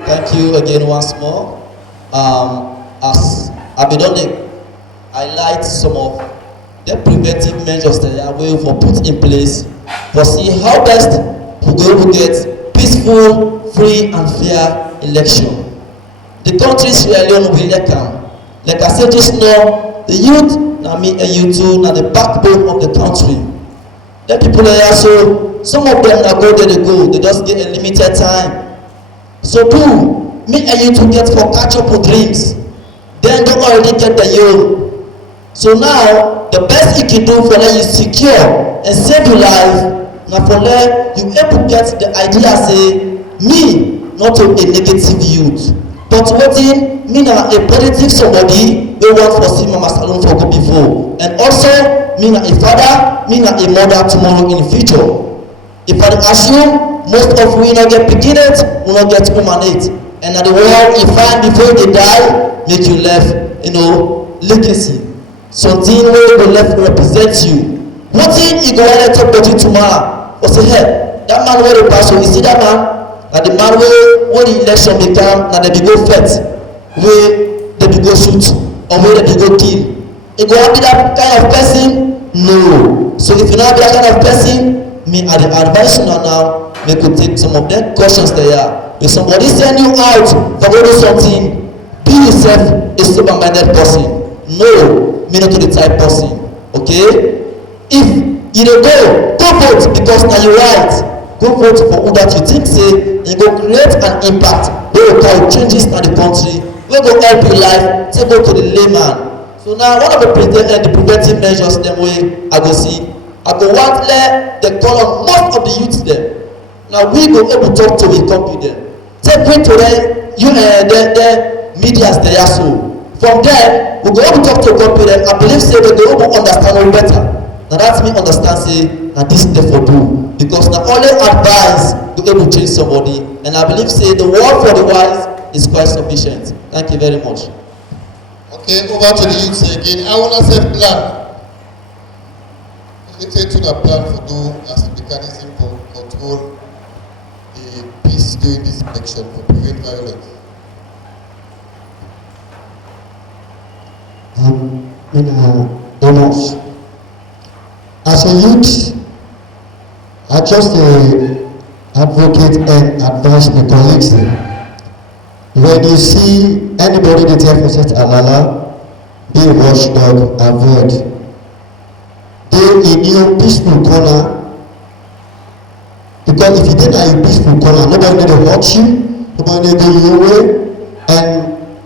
Thank you again once more. As Abidonic, highlight some of the preventive measures that we will put in place for see how best we go to get peaceful, free and fair election. The country Sierra Leone will come. Like I said just now, the youth, now me and you too, now the backbone of the country. The people are so some of them now go there they go, they just get a limited time. So do me and you to get for catch up with dreams. Then don't already get the young. So now the best you can do for let you secure and save your life, now for let you able to get the idea say me not a negative youth, but wetin me na a positive somebody wey want for see mama salon for go before, and also me na a father, me na a mother tomorrow in the future. If I assume most of we not get pikinate, we not get humanate, and at the world you find before they die, make you left, legacy. Something wey go left represent you. Wetin you go wanna talk about you tomorrow? Or say, hey, that man wey dey pass, you see that man? Na the man wey the election become, na dem be go fight, wey dem be go shoot, or wey dem be go kill. You go be that kind of person? No. So if you not be that kind of person, me I dey advise you now, make you take some of them cautions there. If somebody send you out for go do something, be yourself a sober-minded person. No, me not to the type person. Okay? If you dey go vote because na you right. Go vote for who that you think say you go create an impact wey go carry changes na the country, wey go help your life, take go to the layman. So now one of the preventive measures dem wey I go see, I go want let the call on most of the youths dem. Now we go able talk to we company dem. Take me to the medias there so. From there we go able talk to company dem. I believe say they go able understand we better. Now that's me understand say na this dey for do. Because na only advice to able change somebody, and I believe say the word for the wise is quite sufficient. Thank you very much. Okay. Okay, over to the youths again. I want to say plan. Let's say to the plan for do as a mechanism for control the peace during this election for prevent violence. Almost. As a youth, I just advocate and advise my colleagues. When you see anybody that have set alala, be a watchdog, avoid. They in your peaceful corner, because if you did not in peaceful corner, nobody need to watch you, nobody need to go your way, and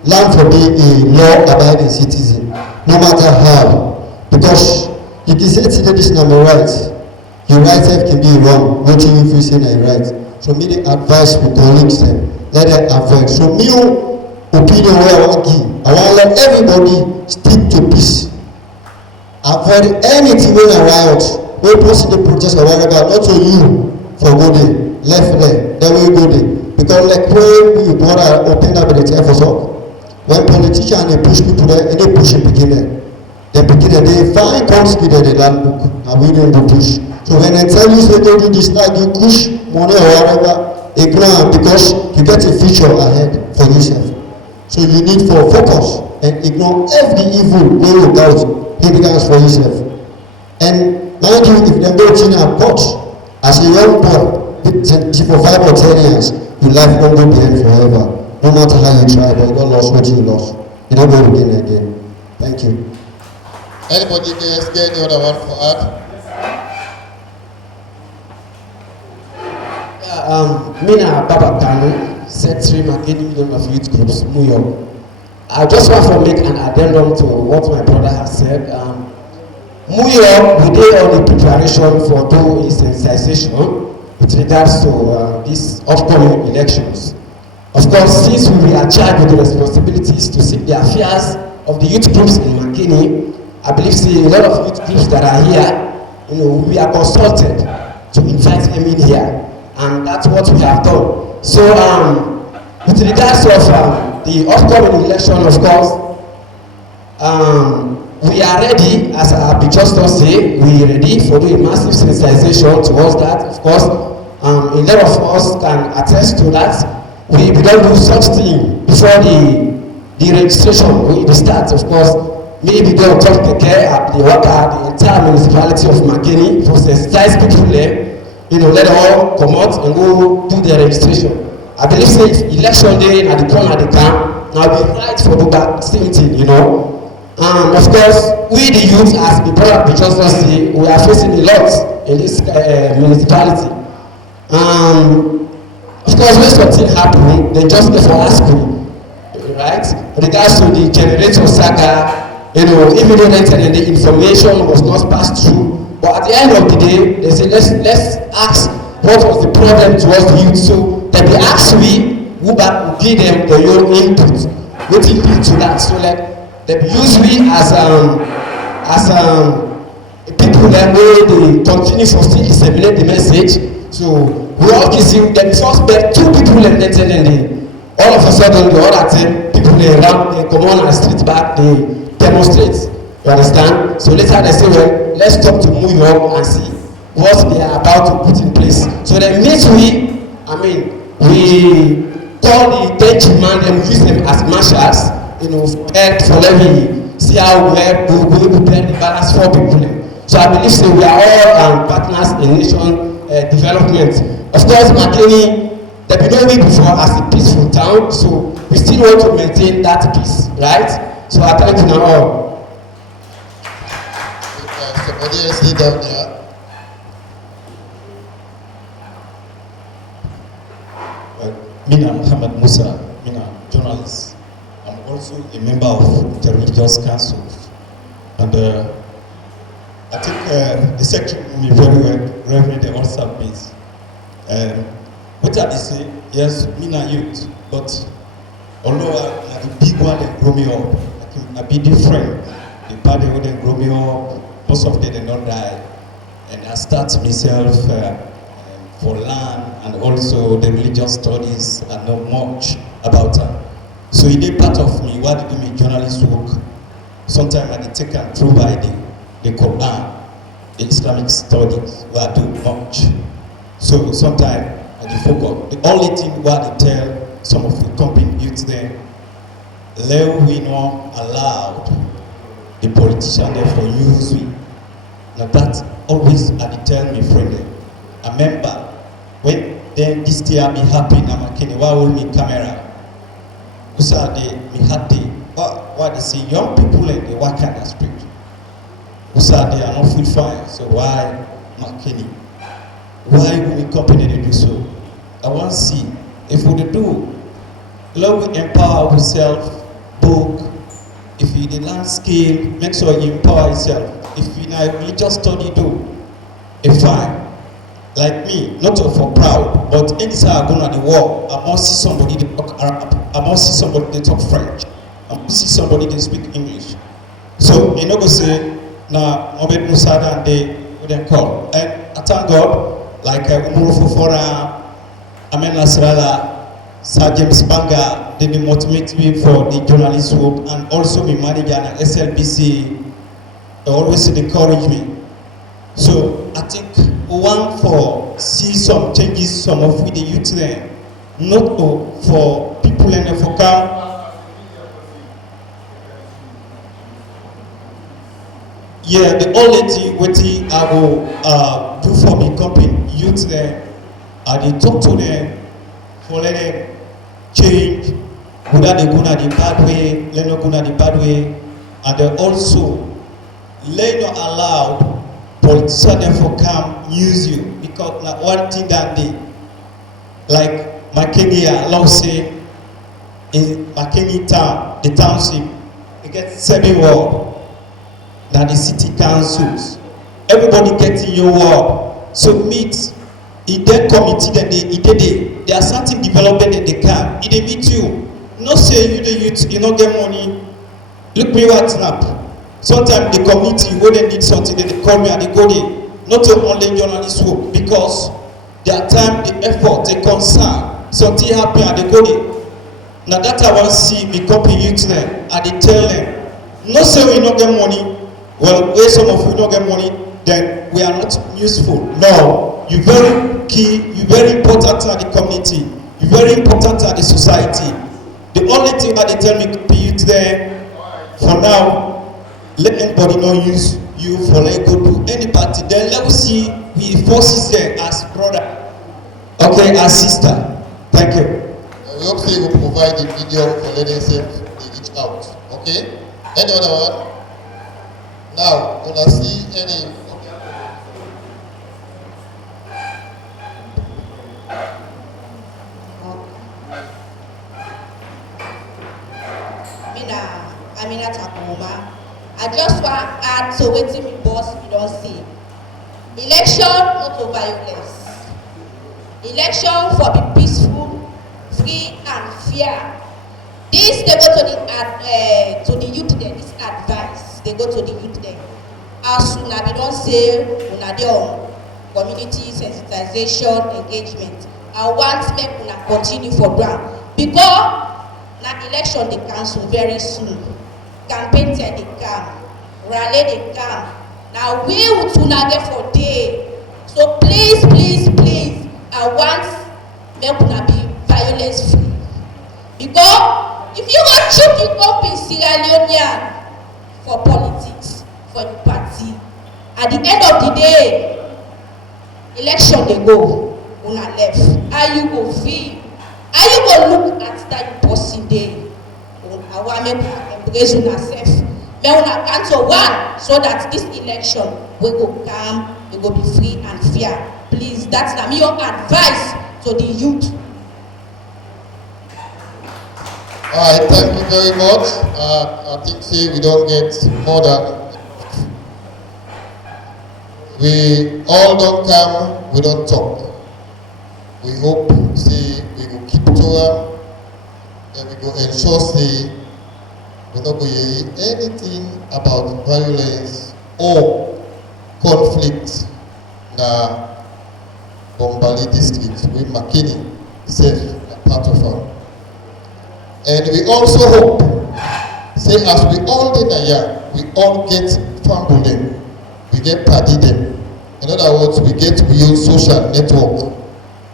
learn for being a law-abiding citizen, no matter how. Because you can say today this is not my right. Your right can be wrong, what you feel say na right. So me the advice with colleagues them, let them avoid. So me opinion where I want to give, I want to let everybody stick to peace. Avoid anything when I riot, when person dey protest or whatever, not to you for go there, left there, then we go there. Because like when we brother open up the table for so, when politicians they push people there, and they push the beginner. The beginner they find country there the land book, and we don't go push. So when I tell you say don't do this, like you push money or whatever, ignore because you get a future ahead for yourself. So you need for focus and ignore every evil way you doubt it becomes for yourself. And mind you, if they go to court as a young boy, for 5 or 10 years, your life won't go behind forever. No matter how you try, but you don't lose what you lost. You don't go again. Thank you. Anybody else get the other one for add? Mina Baba Kanu, Secretary Makeni Union of Youth Groups, Muyo. I just want to make an addendum to what my brother has said. Muyo, we did all the preparation for doing sensitization with regards to these upcoming elections. Of course, since we are charged with the responsibilities to seek the affairs of the youth groups in Makeni, I believe a lot of youth groups that are here, we are consulted to invite them in here. And that's what we have done. So with regards of the upcoming election, of course, we are ready, as I just say, we are ready for doing massive sensitization towards that. Of course, a lot of us can attest to that. We don't do such thing before the registration will start. Of course, maybe don't talk the care at the worker, the entire municipality of Makeni for sensitize people there. Let them all come out and go do their registration. I believe say if election day at the corner of the camp, now we right for do that same thing, of course, we the youth, as the brother just say, we are facing a lot in this municipality. Of course, when something happen, they just get for asking, right? Regards to the generator saga, even though the information was not passed through. But at the end of the day, they say let's ask what was the problem towards the youth. So they be ask we who back give them their own input, wetin lead to that. So like they use we as people that way they continue for still disseminate the message. So we all can see them first bet 2 people and then tell them all of a sudden the other 10 people they come on and street back, they demonstrate. You understand? So later they say, well, let's talk to New York and see what they are about to put in place. So they meet we call the 10 man and use them as marshals, for let me see how we will prepare the balance for people. So I believe we are all partners in nation development. Of course, Makeni, there be no way before as a peaceful town, so we still want to maintain that peace, right? So I thank you now all. Somebody else sit down there. Mina Muhammad Musa, journalist. I'm also a member of Interreligious Council. And I think the secretary knew me very well, Reverend also means. What I say, yes, Mina youth, but although I the big one that grew me up, I be different. The party wouldn't grow me up. Most of them did not die. And I start myself for land and also the religious studies. I know much about So e dey part of me while I do my journalist work. Sometimes I dey take am through by the Quran, the Islamic studies wey I do much. So sometimes I dey focus. The only thing wey I dey tell some of the company youth dem, let we not allowed the politician dem for use we. Na that always I dey tell my friend dem. I remember when then this year be happy na Makeni, why hold me camera? Usa dey me happy. Why they say young people and they work in the street. Usa they are not full fire. So why Makeni? Why will we company to do so? I want to see if we do. Let we empower ourselves. Book. If you the land skill, make sure you empower yourself. If you na religious study do, if fine. Like me, not for proud, but anytime I go to the war, I must see somebody that talk Arab, I must see somebody that talk French, I must see somebody that speak English. So you know go say na Mohamed Musa and they what they call. And I thank God, like Umuru Fofora, Amen Nasrallah, Sir James Banga, they be motivate me for the journalist work, and also my manager at SLBC, they always encourage me. So I think one for see some changes, some of with the youth there, not for people and for come. Yeah, the only thing what I will do for me company youth there, I dey talk to them for let them change, whether they go na the bad way, let not go na the bad way, and they also let not allow politicians therefore come use you, because na one thing that they like Makeni, allow say in Makeni town, the township, they get 7 wards, now the city councils, everybody getting your ward. So meet in their committee that there are certain development that they can. If they meet you, not say you the youth, you not get money. Look me WhatsApp. Sometimes the community when they need something, they call me and they go there. Not to only journalist work, because their time, the effort, the concern, something happen and they go there. Now that I want to see me copy youth them and they tell them, not say we not get money. Well, where some of you don't get money, then we are not useful. No, you very key, you very important to the community, you very important to the society. The only thing that they tell me copy youth them for now. Let anybody not use you for let go to any party. Then let us see we forces them as brother. Okay, as sister. Thank you. We hope they will provide the video for letting them reach out. Okay? Any other one? Now, when I see any Amina Takuma. I just want to add to wetin me boss we don see. Election not to violence. Election for be peaceful, free and fair. This they go to the youth there. This advice they go to the youth there. As soon as we don say una dey on community sensitization engagement, I want make una continue for ground, because na election dey cancel very soon. Campaign ten dey come, rally dey come. Now we with una there for day. So please, please, please, I want make una be violence free. Because if you go chook you up in Sierra Leone for politics, for the party, at the end of the day, election dey go, una left. How you go feel? How you go look at that person day? I want make una embrace una self. Make una count to 1 so that this election will go calm, it will be free and fair. Please, that's na me your advice to the youth. Alright, thank you very much. I think say we don't get more than we all don't come, we don't talk. We hope say we will keep to them, and we go ensure say we don't go hear anything about violence or conflict na Bombali district with Makeni self part of her. And we also hope, say as we all dey na here, we all get family dem, we get padi dem. In other words, we get real social network.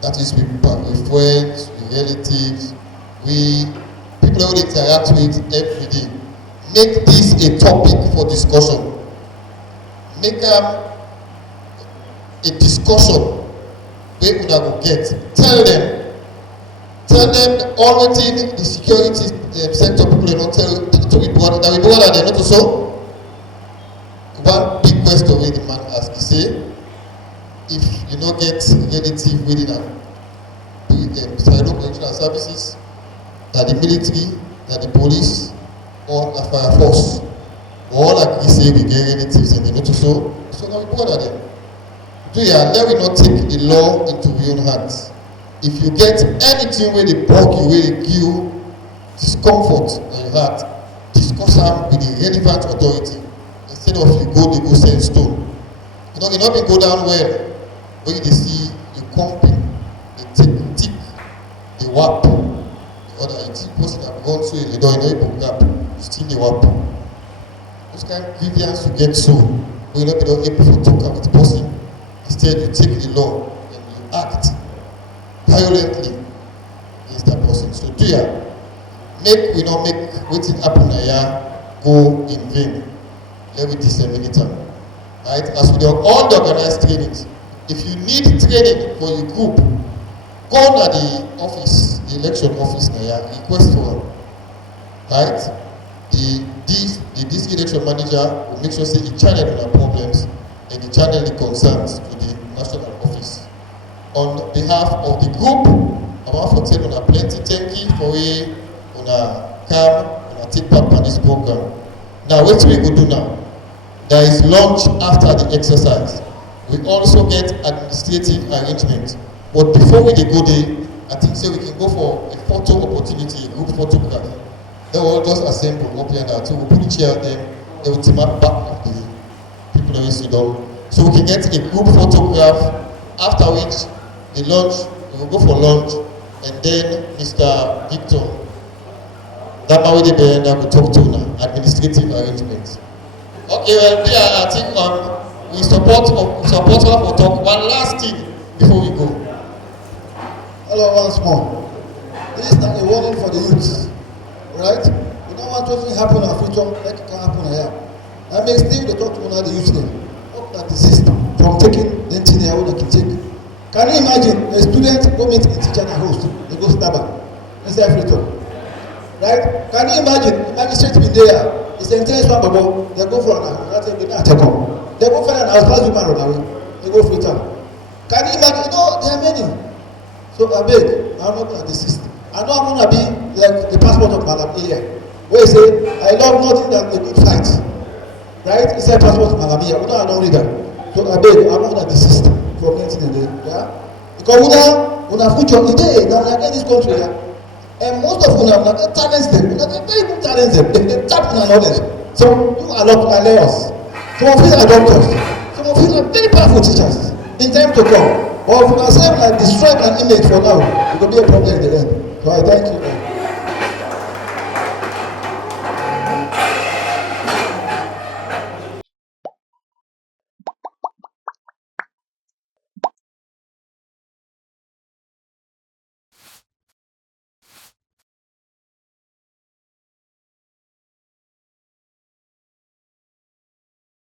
That is with friends, with relatives, we people we interact with every day. Make this a topic for discussion. Make a discussion wey una go get. Tell them all wetin the security sector people dey not tell to be born that we born and dem not so. One big question wey the man ask, he say, if you no get relative within am, local insurance services, na the military, na the police, or na fire force, we all agree say we get relatives and they not so na we born them. Do ya let we not take the law into we own hands. If you get anything wey dey bug you, wey dey give you discomfort in your heart, discuss am with the relevant authority instead of you go dey go send stone. You know, e no bin go down well when you dey see you company dey take tick dey wap the other end. Person that run so you don you no gap, you still dey wap. Those kind of grievance you get so wey you no be don able to talk am with the person. Instead you take the law and you act violently against that person. So do ya make we not make wetin happen na here go in vain. Let me disseminate am. Right? As we don all the organized trainings, if you need training for your group, go na the office, the election office na here, request for am. Right? The district election manager will make sure say he channel una problems and he channel the concerns to the national office. On behalf of the group, I want to tell una plenty thank you for we una come, una take part in this program. Now, what we go do now? There is lunch after the exercise. We also get administrative arrangement. But before we dey go there, I think say we can go for a photo opportunity, a group photograph. They will just assemble up here now. So we put the chair there, they will team up back of the people that we sit down. So we can get a group photograph, after which the lunch, we will go for lunch, and then Mr. Victor, that man with the band that will talk to now, administrative arrangements. Okay, well, I think we support her for talk. One last thing before we go. Hello, once more. This is a warning for the youth, right? We don't want what will happen in our future, like it can happen here. I may still talk to one of the youth there. Hope that the system from taking the thing they can take. Can you imagine a student go meet a teacher and a host, they go stab her inside free talk, right? Can you imagine magistrate be there, it's an intense one bubble, they go for an hour, that's a good attack on. They go for an hour, pass woman run away, they go free talk. Can you imagine? You know, there are many. So I beg, I'm not at the system. I know I'm gonna be like the passport of Madam Iya, where he say, I love nothing than a good fight. Right? It's a passport of Madam Iya. I don't read that. So I beg, I'm not at the system from 1980. Yeah? Because una future today, now we are in this country, yeah? And most of una get talents them, una get very good talents them, they tap on knowledge. So you are not layers. Some of you are doctors, some of you are very powerful teachers in time to come. But if you can say like destroy an image for now, it will be a problem in the end. So I thank you.